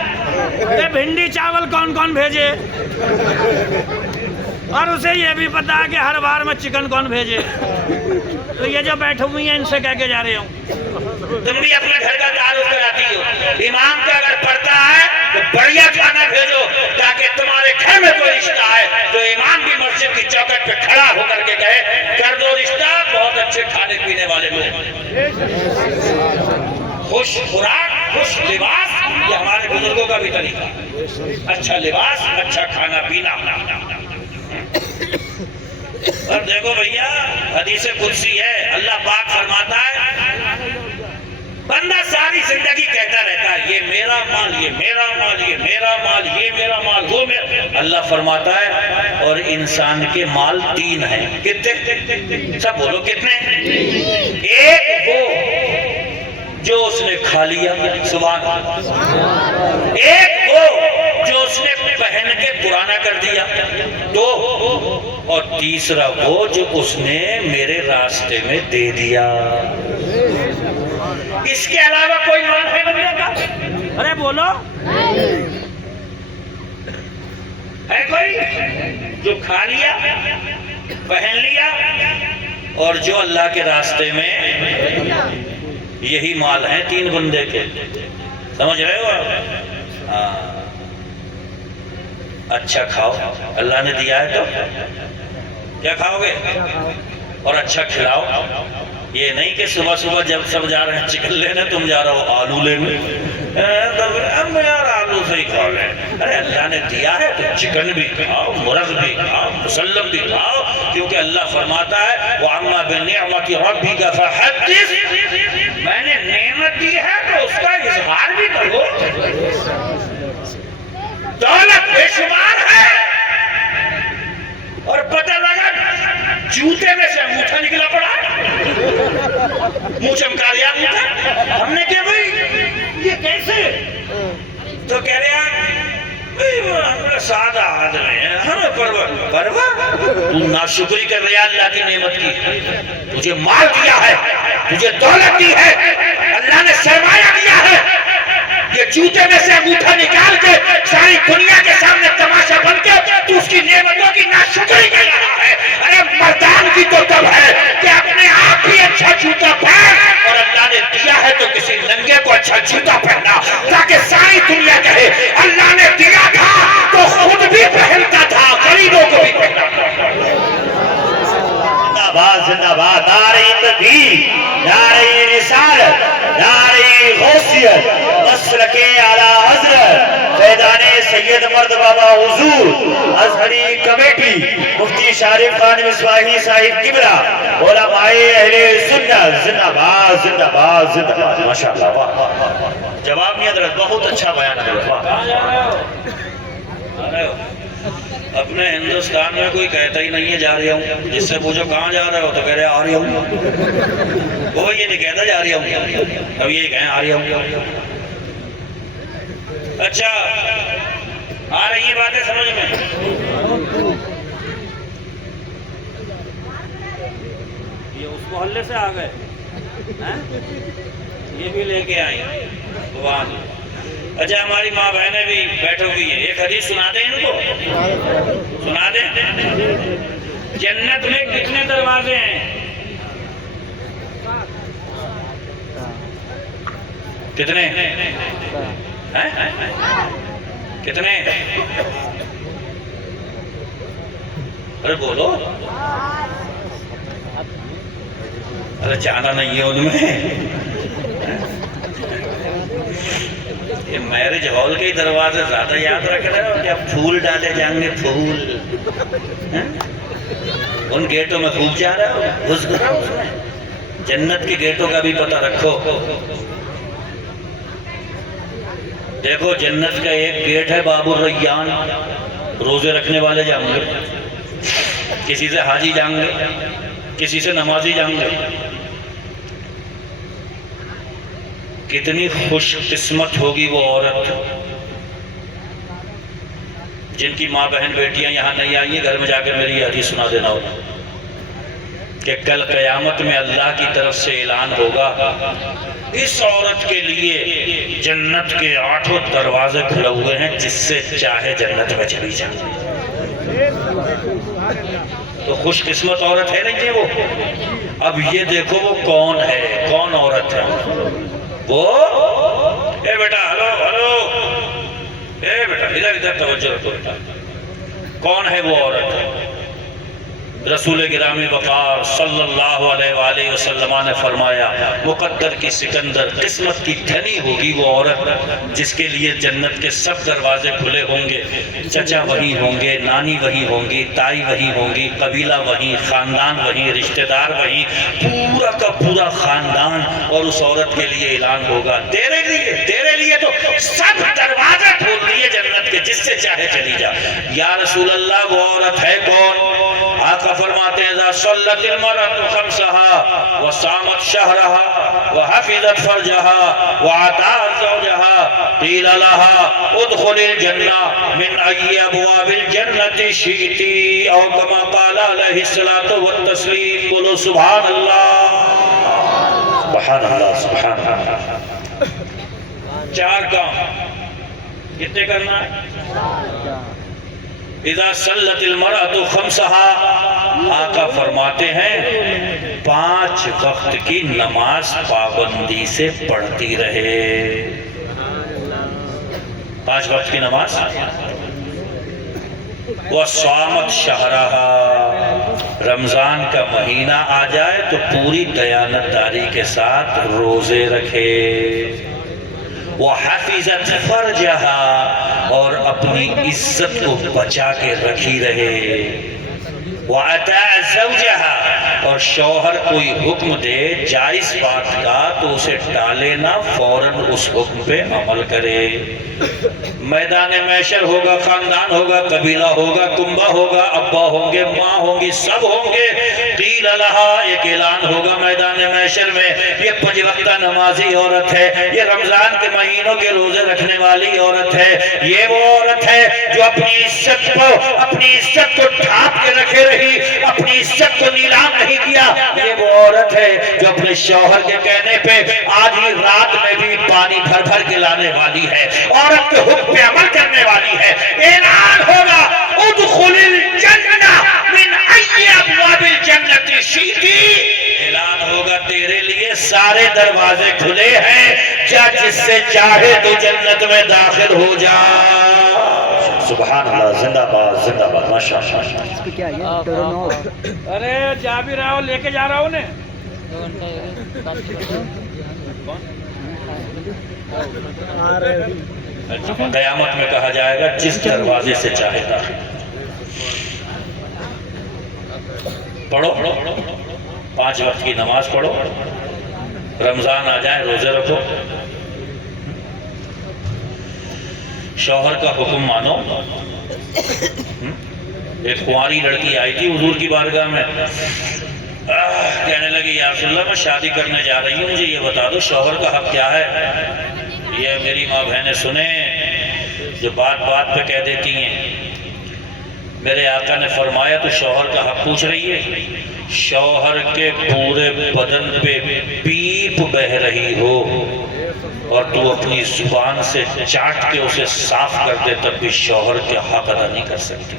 کہ بھنڈی چاول کون کون بھیجے اور اسے یہ بھی پتا ہے کہ ہر بار میں چکن کون بھیجے. تو یہ جو بیٹھے ہوئی ہیں ان سے کہہ کے جا رہے ہوں تم بھی اپنے گھر کا تعارف کراتی ہو. امام کا اگر پڑھتا ہے تو بڑھیا کھانا بھیجو تاکہ تمہارے گھر میں کوئی رشتہ ہے تو امام بھی مسجد کی چوکٹ پہ کھڑا ہو کر کے کہے کر دو رشتہ بہت اچھے کھانے پینے والے لوگ. خوش خوراک خوش لباس یہ ہمارے بزرگوں کا بھی طریقہ. اچھا لباس اچھا کھانا پینا. اور دیکھو بھیا حدیث قدسی ہے اللہ پاک فرماتا ہے بندہ ساری زندگی کہتا رہتا ہے یہ میرا مال یہ میرا مال یہ میرا مال یہ میرا مال وہ میرا. اللہ فرماتا ہے اور انسان کے مال تین ہیں. کتنے؟ سب بولو کتنے؟ ایک وہ جو اس نے کھا لیا سبحان اللہ. ایک وہ جو اس نے پہن کے پرانا کر دیا. دو اور تیسرا وہ جو اس نے میرے راستے میں دے دیا. اس کے علاوہ کوئی مال ہے بندے کا؟ ارے بولو ہے کوئی جو کھا لیا پہن لیا اور جو اللہ کے راستے میں یہی مال ہیں تین بندے کے. سمجھ رہے ہو آپ؟ ہاں اچھا کھاؤ اللہ نے دیا ہے تو کیا کھاؤ گے اور اچھا کھلاؤ. یہ نہیں کہ صبح صبح جب سب جا رہے ہیں چکن لینے تم جا رہا ہو آلو لینے. اب یار آلو سے ہی کھاؤ گے. ارے اللہ نے دیا ہے تو چکن بھی کھاؤ مرغ بھی کھاؤ مسلم بھی کھاؤ کیونکہ اللہ فرماتا ہے وَأَمَّا بِنِعْمَةِ رَبِّكَ فَحَدِّثْ. میں نے نعمت دی ہے تو اس کا اظہار بھی کرو. دولت بے شمار ہے اور پتہ لگا جوتے میں سے انگوٹھا نکلا پڑا منہ چمکا لیا انگوٹھا. ہم نے کیا بھائی یہ کیسے؟ تو کہہ رہے ہیں ہمارا سادہ آدمی ہے ہمیں پرواہ. تو ناشکری کر رہا اللہ کی نعمت کی. تجھے مال دیا ہے تجھے دولت دی ہے اللہ نے سرمایہ دیا ہے. یہ جوتے میں سے انگوٹھا نکال کے ساری دنیا کے سامنے تماشا بن کے تو اس کی نعمتوں کی ناشکری کر رہا ہے. ارے مردان کی تو تب ہے کہ اپنے آپ بھی اچھا جوتا پہن اور اللہ نے دیا ہے تو کسی ننگے کو اچھا جوتا پہنا تاکہ ساری دنیا کہے اللہ نے دیا تھا تو خود بھی پہنتا تھا غریبوں کو بھی پہناتا تھا. زندہ باد نعرہ تکبیر نعرہ رسالت نعرہ غوثیت مسلک اعلیٰ حضرت میدان سید مرد بابا حضور ازہری کمیٹی مفتی شارف خان مصباحی صاحب قبلہ علماء اہل سنت زندہ باد زندہ باد زندہ باد ماشاءاللہ واہ جواب نہیں حضرت بہت اچھا بیان حضرت واہ کہاں جا رہے ہو؟ آ رہے ہو؟ اپنے ہندوستان میں کوئی کہتا ہی نہیں ہے جا رہا ہوں، جس سے پوچھو کہاں جا رہے ہو تو کہہ رہے آ رہا ہوں، وہ یہ نہیں کہتا جا رہا ہوں، اب یہ کہیں آ رہا ہوں۔ اچھا آ رہی ہیں باتیں سمجھ میں؟ یہ اس محلے سے آ گئے ہیں؟ یہ بھی لے کے آئی واہ۔ اچھا ہماری ماں بہنیں بھی بیٹھے ہوئی ہیں، ایک حدیث سنا دیں ان کو، سنا دیں۔ جنت میں کتنے دروازے ہیں؟ کتنے ہیں؟ کتنے؟ ارے بولو، ارے جانا نہیں ہے ان میں؟ یہ میرج ہال کے دروازے زیادہ یاد رکھ رہے ہو کیا؟ پھول ڈالے جائیں گے، پھول ان گیٹوں میں خوب جا رہے ہو، گھس گھس اس میں۔ جنت کے گیٹوں کا بھی پتہ رکھو۔ دیکھو جنت کا ایک گیٹ ہے باب الریان، روزے رکھنے والے جائیں گے، کسی سے حاجی جائیں گے، کسی سے نمازی جائیں گے۔ کتنی خوش قسمت ہوگی وہ عورت جن کی ماں بہن بیٹیاں یہاں نہیں آئی ہیں، گھر میں جا کے میری حدیث سنا دینا ہوگا کہ کل قیامت میں اللہ کی طرف سے اعلان ہوگا اس عورت کے لیے جنت کے 8 دروازے کھلے ہوئے ہیں، جس سے چاہے جنت میں چلی جائے۔ تو خوش قسمت عورت ہے نہیں وہ؟ اب یہ دیکھو وہ کون ہے، کون عورت ہے وہ؟ اے بیٹا ہلو ہلو، اے بیٹا ادھر ادھر توجہ رکھو بیٹا، کون ہے وہ عورت؟ رسول گرامی وقار صلی اللہ علیہ وآلہ وسلم نے فرمایا مقدر کی سکندر قسمت کی دھنی ہوگی وہ عورت جس کے لیے جنت کے سب دروازے کھلے ہوں گے، چچا وہی ہوں گے، نانی وہی ہوں گی، تائی وہی ہوں گی، قبیلہ وہی، خاندان وہی، رشتہ دار وہی، پورا کا پورا خاندان، اور اس عورت کے لیے اعلان ہوگا تیرے لیے تو سب دروازے کھول دیے جنت کے، جس سے چاہے چلی جا۔ یا رسول اللہ وہ عورت ہے کون؟ آقا فرماتے ہیں اذا صلت المرأة خمسها وصامت شهرها وحفظت فرجها وعطاءت زوجها قيل لها ادخل الجنة من أي أبواب الجنة شئت أو كما قال عليه الصلاة والتسليم۔ بولو سبحان اللہ سبحان اللہ سبحان اللہ۔ 4 کام کتنے کرنا ہے؟ اذا صلت المرأة خمسها، آقا فرماتے ہیں 5 وقت کی نماز پابندی سے پڑھتی رہے۔ 5 وقت کی نماز۔ وصامت شہرہا، رمضان کا مہینہ آ جائے تو پوری دیانتداری کے ساتھ روزے رکھے۔ وحفظت فرجہا، اور اپنی عزت کو بچا کے رکھی رہے۔ وَأَتَاعَ زَوْجَهَا، اور شوہر کوئی حکم دے جائز بات کا تو اسے ٹالے نہ، فوراً اس حکم پہ عمل کرے۔ میدان محشر ہوگا، خاندان ہوگا، قبیلہ ہوگا، کنبہ ہوگا، ابا ہوں گے، ماں ہوں گی، سب ہوں گے۔ قیل لہا، ایک اعلان ہوگا میدان محشر میں، یہ 5 وقتہ نمازی عورت ہے، یہ رمضان کے مہینوں کے روزے رکھنے والی عورت ہے، یہ وہ عورت ہے جو اپنی عزت کو ڈھانپ کے رکھے رہی، اپنی عزت کو نیلام نہیں کیا۔ یہ وہ عورت ہے جو اپنے شوہر کے کہنے پہ آدھی رات میں بھی پانی بھر بھر کے لانے والی ہے، عورت کے حکم پہ عمل کرنے والی ہے۔ اعلان ہوگا ادخل الجنہ من ای ابواب الجنت شئت، اعلان ہوگا تیرے لیے سارے دروازے کھلے ہیں، جا جس سے چاہے تو جنت میں داخل ہو جا۔ سبحان اللہ، زندہ باد زندہ باد، ماشاء اللہ۔ ارے جا بھی رہا ہو، لے کے جا رہا ہوں نے۔ قیامت میں کہا جائے گا جس دروازے سے چاہے داخل پڑھو 5 وقت کی نماز پڑھو، رمضان آ جائے روزے رکھو، شوہر کا حکم مانو۔ ایک کنواری لڑکی آئی تھی حضور کی بارگاہ میں، کہنے لگی یا رسول اللہ میں شادی کرنے جا رہی ہوں، مجھے یہ بتا دو شوہر کا حق کیا ہے؟ یہ میری ماں بہنیں سنیں جو بات بات پہ کہہ دیتی ہیں۔ میرے آقا نے فرمایا تو شوہر کا حق پوچھ رہی ہے؟ شوہر کے پورے بدن پہ پیپ بہ رہی ہو اور تو اپنی زبان سے چاٹ کے اسے صاف کر دے تب بھی شوہر کے حق ادا نہیں کر سکتی۔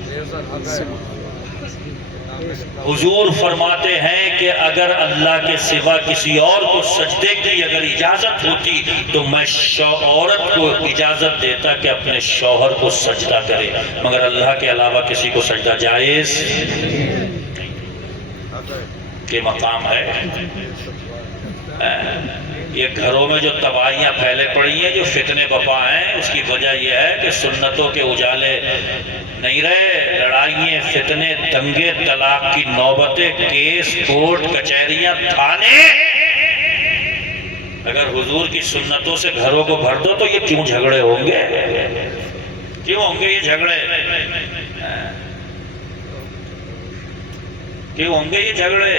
حضور فرماتے ہیں کہ اگر اللہ کے سوا کسی اور کو سجدے کی اگر اجازت ہوتی تو میں عورت کو اجازت دیتا کہ اپنے شوہر کو سجدہ کرے، مگر اللہ کے علاوہ کسی کو سجدہ جائز کے مقام ہے۔ یہ گھروں میں جو تباہیاں پھیلے پڑی ہیں، جو فتنے بپا ہیں، اس کی وجہ یہ ہے کہ سنتوں کے اجالے نہیں رہے، لڑائیاں، فتنے، دنگے، طلاق کی نوبتیں، کیس، کورٹ، کچہریاں، تھانے۔ اگر حضور کی سنتوں سے گھروں کو بھر دو تو یہ کیوں جھگڑے ہوں گے؟ کیوں ہوں گے یہ جھگڑے؟ کیوں ہوں گے یہ جھگڑے؟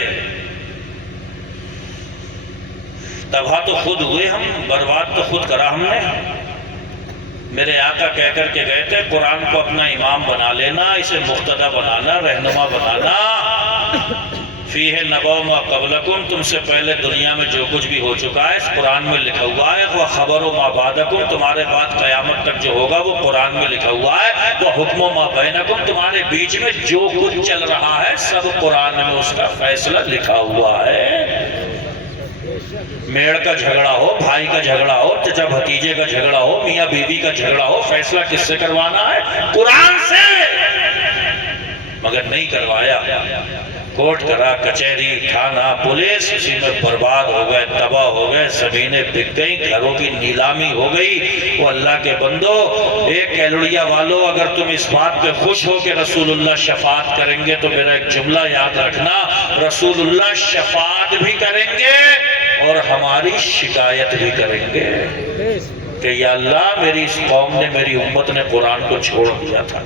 تباہ تو خود ہوئے ہم، برباد تو خود کرا ہم نے۔ میرے آقا کہہ کر کے گئے تھے قرآن کو اپنا امام بنا لینا، اسے مقتدی بنانا، رہنما بنانا۔ فیہ نبأ ما قبلکم، تم سے پہلے دنیا میں جو کچھ بھی ہو چکا ہے اس قرآن میں لکھا ہوا ہے۔ وخبر ما بعدکم، تمہارے بعد قیامت تک جو ہوگا وہ قرآن میں لکھا ہوا ہے۔ وحکم ما بینکم، تمہارے بیچ میں جو کچھ چل رہا ہے سب قرآن میں اس کا فیصلہ لکھا ہوا ہے۔ میڑ کا جھگڑا ہو، بھائی کا جھگڑا ہو، چچا بھتیجے کا جھگڑا ہو، میاں بیوی کا جھگڑا ہو، فیصلہ کس سے کروانا ہے؟ قرآن سے۔ مگر نہیں کروایا، کورٹ کرا، کچہری، تھانہ، پولیس، اسی میں برباد ہو گئے، تباہ ہو گئے، زمینیں بک گئیں، گھروں کی نیلامی ہو گئی۔ وہ اللہ کے بندو، ایک کیلوڑیا والو، اگر تم اس بات پہ خوش ہو کہ رسول اللہ شفاعت کریں گے تو میرا ایک جملہ یاد رکھنا، رسول اللہ شفاعت بھی کریں گے اور ہماری شکایت بھی کریں گے کہ یا اللہ میری اس قوم نے، میری امت نے قرآن کو چھوڑ دیا تھا۔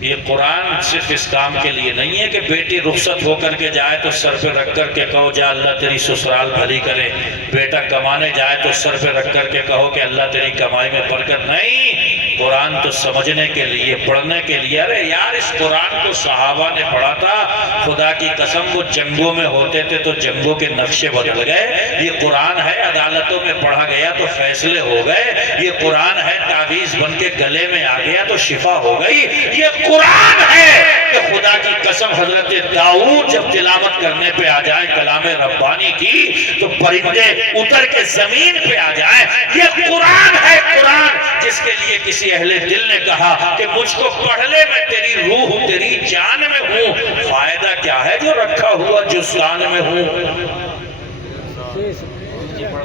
یہ قرآن صرف اس کام کے لیے نہیں ہے کہ بیٹی رخصت ہو کر کے جائے تو سر پہ رکھ کر کے کہو جا اللہ تیری سسرال بھلی کرے، بیٹا کمانے جائے تو سر پہ رکھ کر کے کہو کہ اللہ تیری کمائی میں برکت۔ نہیں، قرآن تو سمجھنے کے لیے، پڑھنے کے لیے۔ ارے یار اس قرآن کو صحابہ نے پڑھا تھا، خدا کی قسم وہ جنگوں میں ہوتے تھے تو جنگوں کے نقشے بدل گئے۔ یہ قرآن ہے، عدالتوں میں پڑھا گیا تو فیصلے ہو گئے۔ یہ قرآن ہے، تعویذ بن کے گلے میں آ گیا تو شفا ہو گئی۔ یہ قرآن ہے کہ خدا کی قسم حضرت داؤد جب تلاوت کرنے پہ آ جائے کلام ربانی کی تو پرندے اتر کے زمین پہ آ جائیں۔ یہ قرآن ہے، قرآن جس کے لیے کسی اہل دل نے کہا کہ مجھ کو پڑھ لے، میں تیری روح تیری جان میں ہوں، فائدہ کیا ہے جو رکھا ہوا جسان میں ہوں۔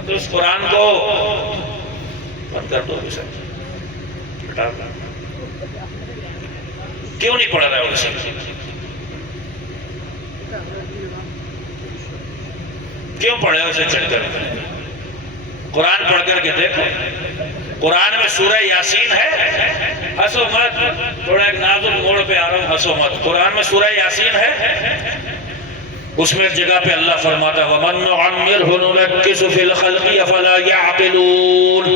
تو اس قرآن کو بند کر دو، کیوں نہیں پڑھ رہا ہے اسے؟ کیوں پڑھے اسے چڑھ کر؟ قرآن پڑھ کر کے دیکھو، قرآن میں سورہ یاسین ہے، ہنسو مت، تھوڑا ایک نازک موڑ پہ آ رہا ہوں، ہنسو مت۔ قرآن میں سورہ یاسین ہے، اس میں ایک جگہ پہ اللہ فرماتا ہے وَمَن نُعَمِّرْهُ نُنَكِّسُ فِي الْخَلْقِ أَفَلَا يَعْقِلُونَ۔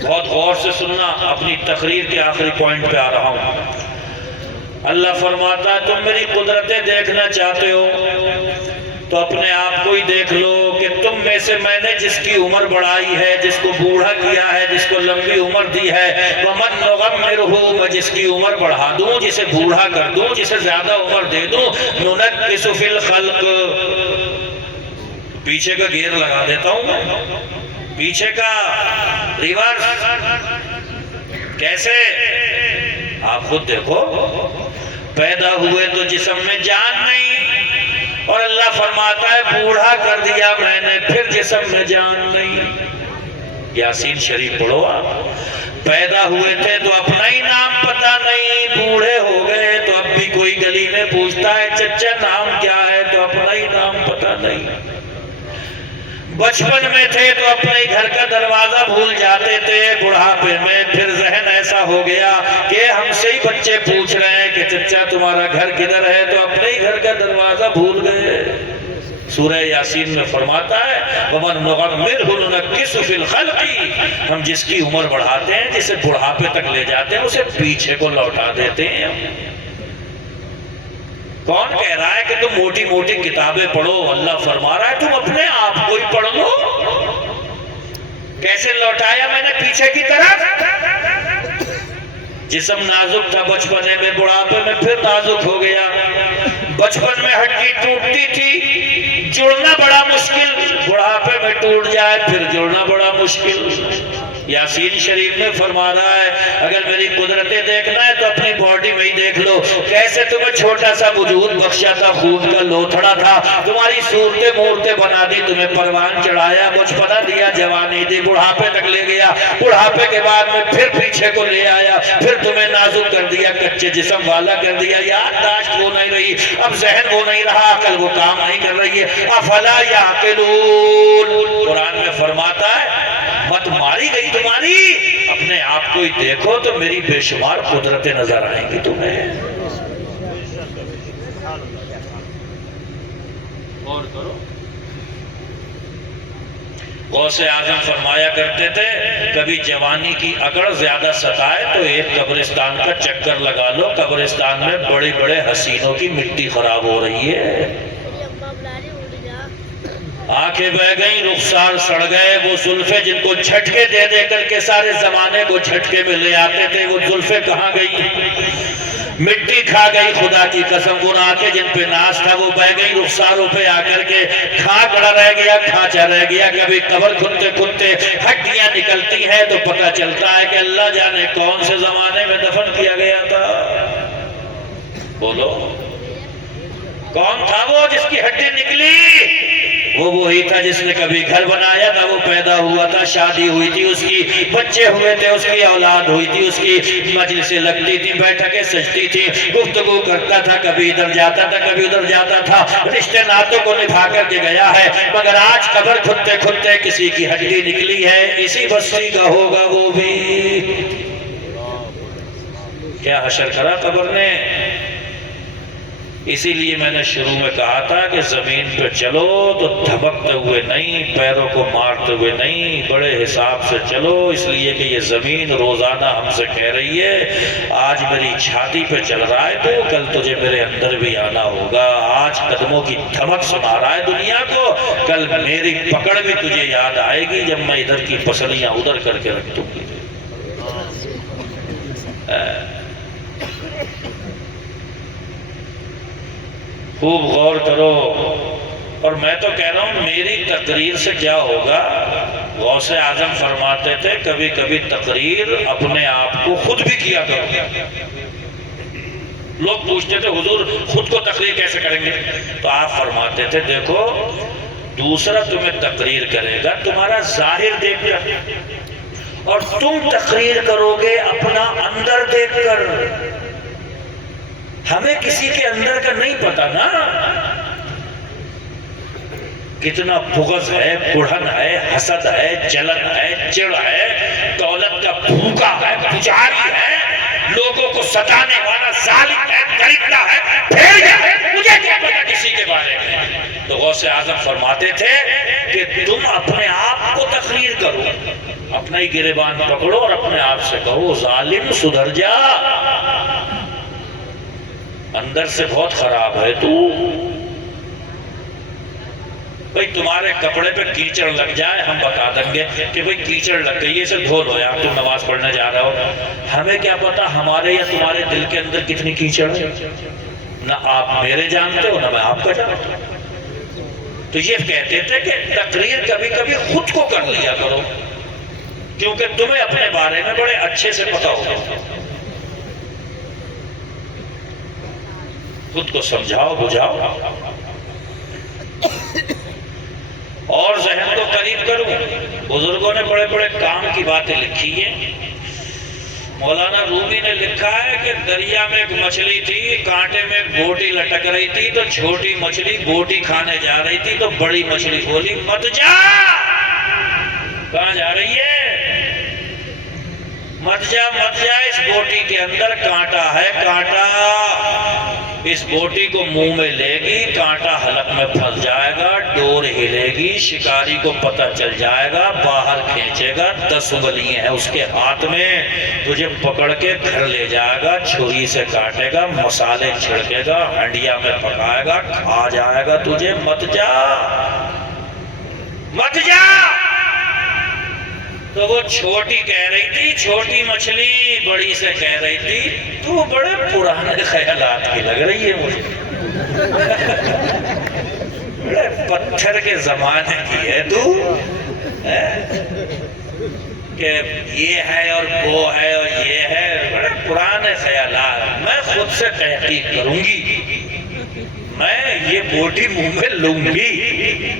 بہت غور سے سننا، اپنی تقریر کے آخری پوائنٹ پہ آ رہا ہوں۔ اللہ فرماتا ہے تم میری قدرتیں دیکھنا چاہتے ہو تو اپنے آپ کو ہی دیکھ لو کہ تم میں سے میں نے جس کی عمر بڑھائی ہے، جس کو بوڑھا کیا ہے، جس کو لمبی عمر دی ہے، وَمَن نُغَمِّرْهُ، میں جس کی عمر بڑھا دوں، جسے بوڑھا کر دوں، جسے زیادہ عمر دے دوں، نُنَكِّسُ فِي الْخَلْقِ، پیچھے کا گیئر لگا دیتا ہوں میں، پیچھے کا ریورس۔ کیسے؟ آپ خود دیکھو، پیدا ہوئے تو جسم میں جان نہیں، اور اللہ فرماتا ہے بوڑھا کر دیا میں نے پھر جسم میں جان نہیں۔ یاسین شریف پڑھو آپ۔ پیدا ہوئے تھے تو اپنا ہی نام پتہ نہیں، بوڑھے ہو گئے تو اب بھی کوئی گلی میں پوچھتا ہے چچا نام کیا ہے تو اپنا ہی نام پتہ نہیں۔ بچپن میں تھے تو اپنے گھر کا دروازہ بھول جاتے تھے، بڑھاپے میں پھر ذہن ایسا ہو گیا کہ ہم سے ہی بچے پوچھ رہے ہیں کہ چچا تمہارا گھر کدھر ہے تو اپنے ہی گھر کا دروازہ بھول گئے۔ سورہ یاسین میں فرماتا ہے وَمَن نُعَمِّرْهُ نُنَكِّسْهُ فِي الْخَلْقِ، ہم جس کی عمر بڑھاتے ہیں، جسے بڑھاپے تک لے جاتے ہیں، اسے پیچھے کو لوٹا دیتے ہیں۔ کون کہہ رہا ہے کہ تم موٹی موٹی کتابیں پڑھو؟ اللہ فرما رہا ہے تم اپنے آپ کو ہی پڑھ لو۔ کیسے لوٹایا میں نے پیچھے کی طرف؟ جسم نازک تھا بچپنے میں، بڑھاپے میں پھر نازک ہو گیا۔ بچپن میں ہڈی ٹوٹتی تھی، جڑنا بڑا مشکل، بڑھاپے میں ٹوٹ جائے پھر جڑنا بڑا مشکل۔ یاسین شریف میں فرما رہا ہے اگر میری قدرتیں دیکھنا ہے تو اپنی باڈی میں ہی دیکھ لو، کیسے تمہیں چھوٹا سا وجود بخشا تھا، خون کا لوتھڑا تھا، تمہاری صورتیں مورتیں بنا دی، تمہیں پروان چڑھایا، بچپنا دیا، جوانی دی، بڑھاپے تک لے گیا، بڑھاپے کے بعد میں پھر پیچھے کو لے آیا، پھر تمہیں نازک کر دیا، کچے جسم والا کر دیا، یادداشت وہ نہیں رہی، اب ذہن وہ نہیں رہا، عقل وہ کام نہیں کر رہی ہے۔ افلا یعقلون، قرآن میں فرماتا ہے مت ماری گئی تمہاری، اپنے آپ کو ہی دیکھو تو میری بے شمار قدرتیں نظر آئیں گی تمہیں۔ غور کرو۔ غوث اعظم فرمایا کرتے تھے کبھی جوانی کی اکڑ زیادہ ستائے تو ایک قبرستان کا چکر لگا لو، قبرستان میں بڑے بڑے حسینوں کی مٹی خراب ہو رہی ہے، آنکھیں بہ گئیں، رخسار سڑ گئے، وہ زلفیں جن کو جھٹکے دے دے کر کے سارے زمانے کو جھٹکے میں لے آتے تھے، وہ زلفیں کہاں گئی؟ مٹی کھا گئی، خدا کی قسم، وہ آنکھیں جن پہ ناز تھا وہ بہ گئی، رخساروں پہ آ کر کے کھاکڑا رہ گیا، کھانچا رہ گیا۔ کبھی قبر کھدتے کھدتے ہڈیاں نکلتی ہیں تو پتہ چلتا ہے کہ اللہ جانے کون سے زمانے میں دفن کیا گیا تھا۔ بولو کون تھا وہ جس کی ہڈی نکلی؟ وہ وہی تھا جس نے کبھی گھر بنایا تھا، وہ پیدا ہوا تھا، شادی ہوئی تھی اس کی، بچے ہوئے تھے، اس کی اولاد ہوئی تھی، اس کی مجلسیں لگتی تھی، بیٹھکیں سجتی تھی، گفتگو کرتا تھا، کبھی ادھر جاتا تھا کبھی ادھر جاتا تھا، رشتے ناتوں کو نبھا کر کے گیا ہے، مگر آج قبر کھدتے کھدتے کسی کی ہڈی نکلی ہے، اسی بستی کا ہوگا وہ بھی۔ کیا حشر کرا قبر نے؟ اسی لیے میں نے شروع میں کہا تھا کہ زمین پہ چلو تو دھمکتے ہوئے نہیں، پیروں کو مارتے ہوئے نہیں، بڑے حساب سے چلو، اس لیے کہ یہ زمین روزانہ ہم سے کہہ رہی ہے آج میری چھاتی پہ چل رہا ہے تو کل تجھے میرے اندر بھی آنا ہوگا، آج قدموں کی دھمک سنا رہا ہے دنیا کو، کل میری پکڑ بھی تجھے یاد آئے گی جب میں ادھر کی پسلیاں ادھر کر کے رکھ دوں گی۔ خوب غور کرو، اور میں تو کہہ رہا ہوں میری تقریر سے کیا ہوگا؟ غوث اعظم فرماتے تھے کبھی کبھی تقریر اپنے آپ کو خود بھی کیا کرو۔ لوگ پوچھتے تھے حضور خود کو تقریر کیسے کریں گے؟ تو آپ فرماتے تھے دیکھو دوسرا تمہیں تقریر کرے گا تمہارا ظاہر دیکھ کر، اور تم تقریر کرو گے اپنا اندر دیکھ کر۔ ہمیں کسی کے اندر کا نہیں پتا نا، کتنا بغض ہے، کڑھن ہے، حسد ہے، جلن ہے، چڑ ہے، دولت کا بھوکا ہے، پجاری ہے، لوگوں کو ستانے والا ظالم ہے، درندہ ہے، بھیڑیا ہے، مجھے کیا پتا کسی کے بارے میں۔ تو غوث اعظم فرماتے تھے کہ تم اپنے آپ کو تقریر کرو، اپنا ہی گریبان پکڑو اور اپنے آپ سے کہو ظالم سدھر جا، اندر سے بہت خراب ہے تو۔ بھئی تمہارے کپڑے پہ کیچڑ لگ جائے ہم بتا دیں گے کہ بھئی کیچڑ لگ گئی ہے اسے دھو لو یار، تم نماز پڑھنے جا رہے ہو، ہمیں کیا پتا ہمارے یا تمہارے دل کے اندر کتنی کیچڑ ہے، نہ آپ میرے جانتے ہو نہ میں آپ کا جانتا ہوں۔ تو یہ کہتے تھے کہ تقریر کبھی کبھی خود کو کر لیا کرو، کیونکہ تمہیں اپنے بارے میں بڑے اچھے سے پتا ہوگا، خود کو سمجھاؤ بجھاؤ۔ اور ذہن کو قریب کروں، بزرگوں نے بڑے بڑے کام کی باتیں لکھی ہیں۔ مولانا رومی نے لکھا ہے کہ دریا میں ایک مچھلی تھی، کانٹے میں ایک بوٹی لٹک رہی تھی، تو چھوٹی مچھلی بوٹی کھانے جا رہی تھی، تو بڑی مچھلی بولی مت جا۔ کہاں جا رہی ہے؟ مت جا مت جا، اس بوٹی کے اندر کانٹا ہے، کانٹا اس بوٹی کو منہ میں لے گی، کانٹا حلق میں پھنس جائے گا، ڈور ہلے گی، شکاری کو پتہ چل جائے گا، باہر کھینچے گا، 10 انگلیاں ہیں اس کے ہاتھ میں، تجھے پکڑ کے گھر لے جائے گا، چھری سے کاٹے گا، مسالے چھڑکے گا، ہنڈیا میں پکائے گا، کھا جائے گا تجھے، مت جا مت جا۔ تو وہ چھوٹی کہہ رہی تھی، چھوٹی مچھلی بڑی سے کہہ رہی تھی، تو بڑے پرانے خیالات کی لگ رہی ہے مجھے، بڑے پتھر کے زمانے کی ہے تو، کہ یہ ہے اور وہ ہے اور یہ ہے، بڑے پرانے خیالات، میں خود سے تحقیق کروں گی، میں یہ بوٹی منہ میں لوں گی۔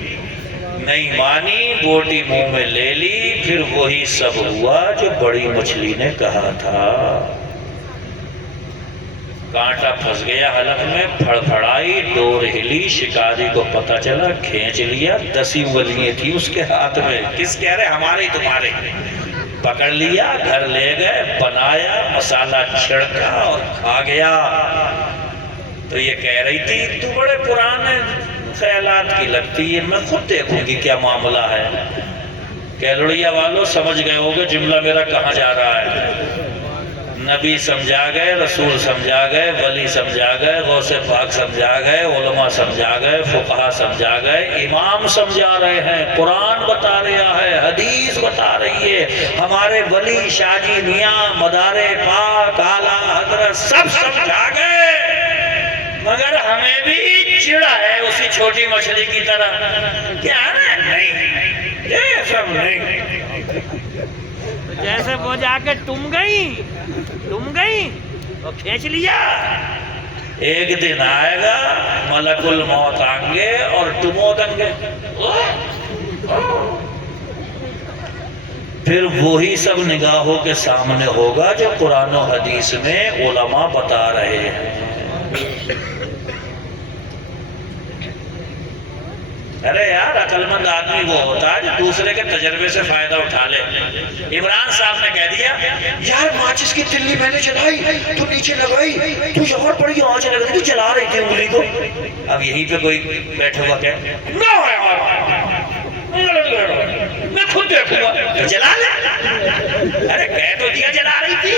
نہیں مانی، بوٹی منہ میں لے لی، پھر وہی سب ہوا جو بڑی مچھلی نے کہا تھا۔ کانٹا پھنس گیا حلق میں، پھڑ پھڑائی، ڈور ہلی، شکاری کو پتہ چلا، کھینچ لیا، 10 انگلیاں تھی اس کے ہاتھ میں، کس کہہ رہے؟ ہمارے تمہارے۔ پکڑ لیا، گھر لے گئے، بنایا، مسالہ چھڑکا اور کھا گیا۔ تو یہ کہہ رہی تھی تو بڑے پرانے خیالات کی لگتی ہے، میں خود دیکھوں گی کیا معاملہ ہے۔ کیلوڑیا والوں سمجھ گئے ہوگے جملہ میرا کہاں جا رہا ہے۔ نبی سمجھا گئے، رسول سمجھا گئے، ولی سمجھا گئے، غوث پاک سمجھا گئے، علماء سمجھا گئے، فقہا سمجھا گئے، امام سمجھا رہے ہیں، قرآن بتا رہا ہے، حدیث بتا رہی ہے، ہمارے ولی شاہ جی میاں مدار پاک اعلیٰ حضرت سب سمجھا گئے، مگر ہمیں بھی چڑا ہے اسی چھوٹی مچھلی کی طرح، کیا نہیں، یہ سب نہیں۔ جیسے وہ جا کے ٹم گئی تو کھینچ لیا۔ ایک دن آئے گا، ملک الموت آئیں گے اور ٹمو دیں گے، پھر وہی سب نگاہوں کے سامنے ہوگا جو قرآن و حدیث میں علماء بتا رہے ہیں۔ ارے یار، عقل مند آدمی وہ ہوتا ہے جو دوسرے کے تجربے سے فائدہ اٹھا لے۔ عمران صاحب نے کہہ دیا، یار ماچس کی تلی میں نے جلائی تو نیچے لگائی تو یہاں پڑی آنچ لگ رہی تھی، جلا رہی تھی انگلی کو۔ اب یہیں پہ کوئی بیٹھا ہوا کہ میں خود دیکھوں گا، جلا لے۔ ارے کہہ تو دیا جلا رہی تھی۔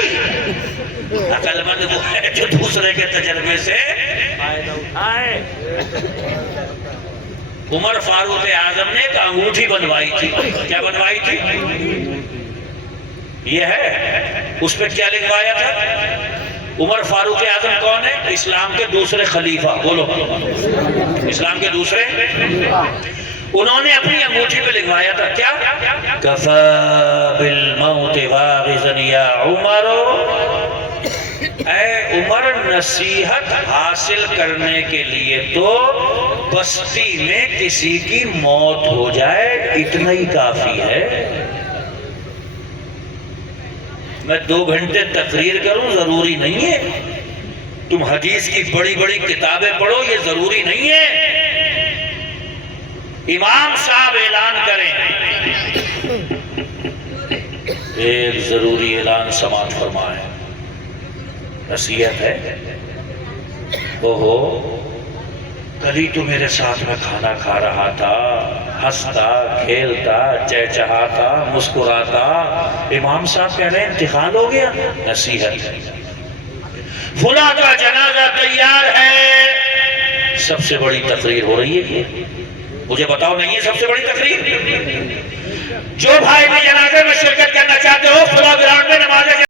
عقل مند وہ ہے جو دوسرے کے تجربے سے فائدہ اٹھائے۔ عمر فاروق اعظم نے ایک انگوٹھی بنوائی تھی، کیا بنوائی تھی؟ یہ ہے، اس پہ کیا لکھوایا تھا؟ عمر فاروق اعظم کون ہے؟ اسلام کے دوسرے خلیفہ، بولو، اسلام کے دوسرے۔ انہوں نے اپنی انگوٹھی پہ لکھوایا تھا کیا؟ کفا بالموت واغزا یا عمر، اے عمر نصیحت حاصل کرنے کے لیے تو بستی میں کسی کی موت ہو جائے اتنا ہی کافی ہے، میں 2 گھنٹے تقریر کروں ضروری نہیں ہے، تم حدیث کی بڑی بڑی کتابیں پڑھو یہ ضروری نہیں ہے۔ امام صاحب اعلان کریں، ایک ضروری اعلان سماعت فرمائیں، نصیحت ہے۔ اوہو، کل ہی تو میرے ساتھ میں کھانا کھا رہا تھا، ہنستا کھیلتا چہچہاتا مسکراتا، امام صاحب کہہ رہے ہیں انتقال ہو گیا، نصیحت ہے۔ فلاں کا جنازہ تیار ہے، سب سے بڑی تقریر ہو رہی ہے، مجھے بتاؤ نہیں ہے سب سے بڑی تقریر؟ جو بھائی بھی جنازے میں شرکت کرنا چاہتے ہو فلاں گراؤنڈ میں نماز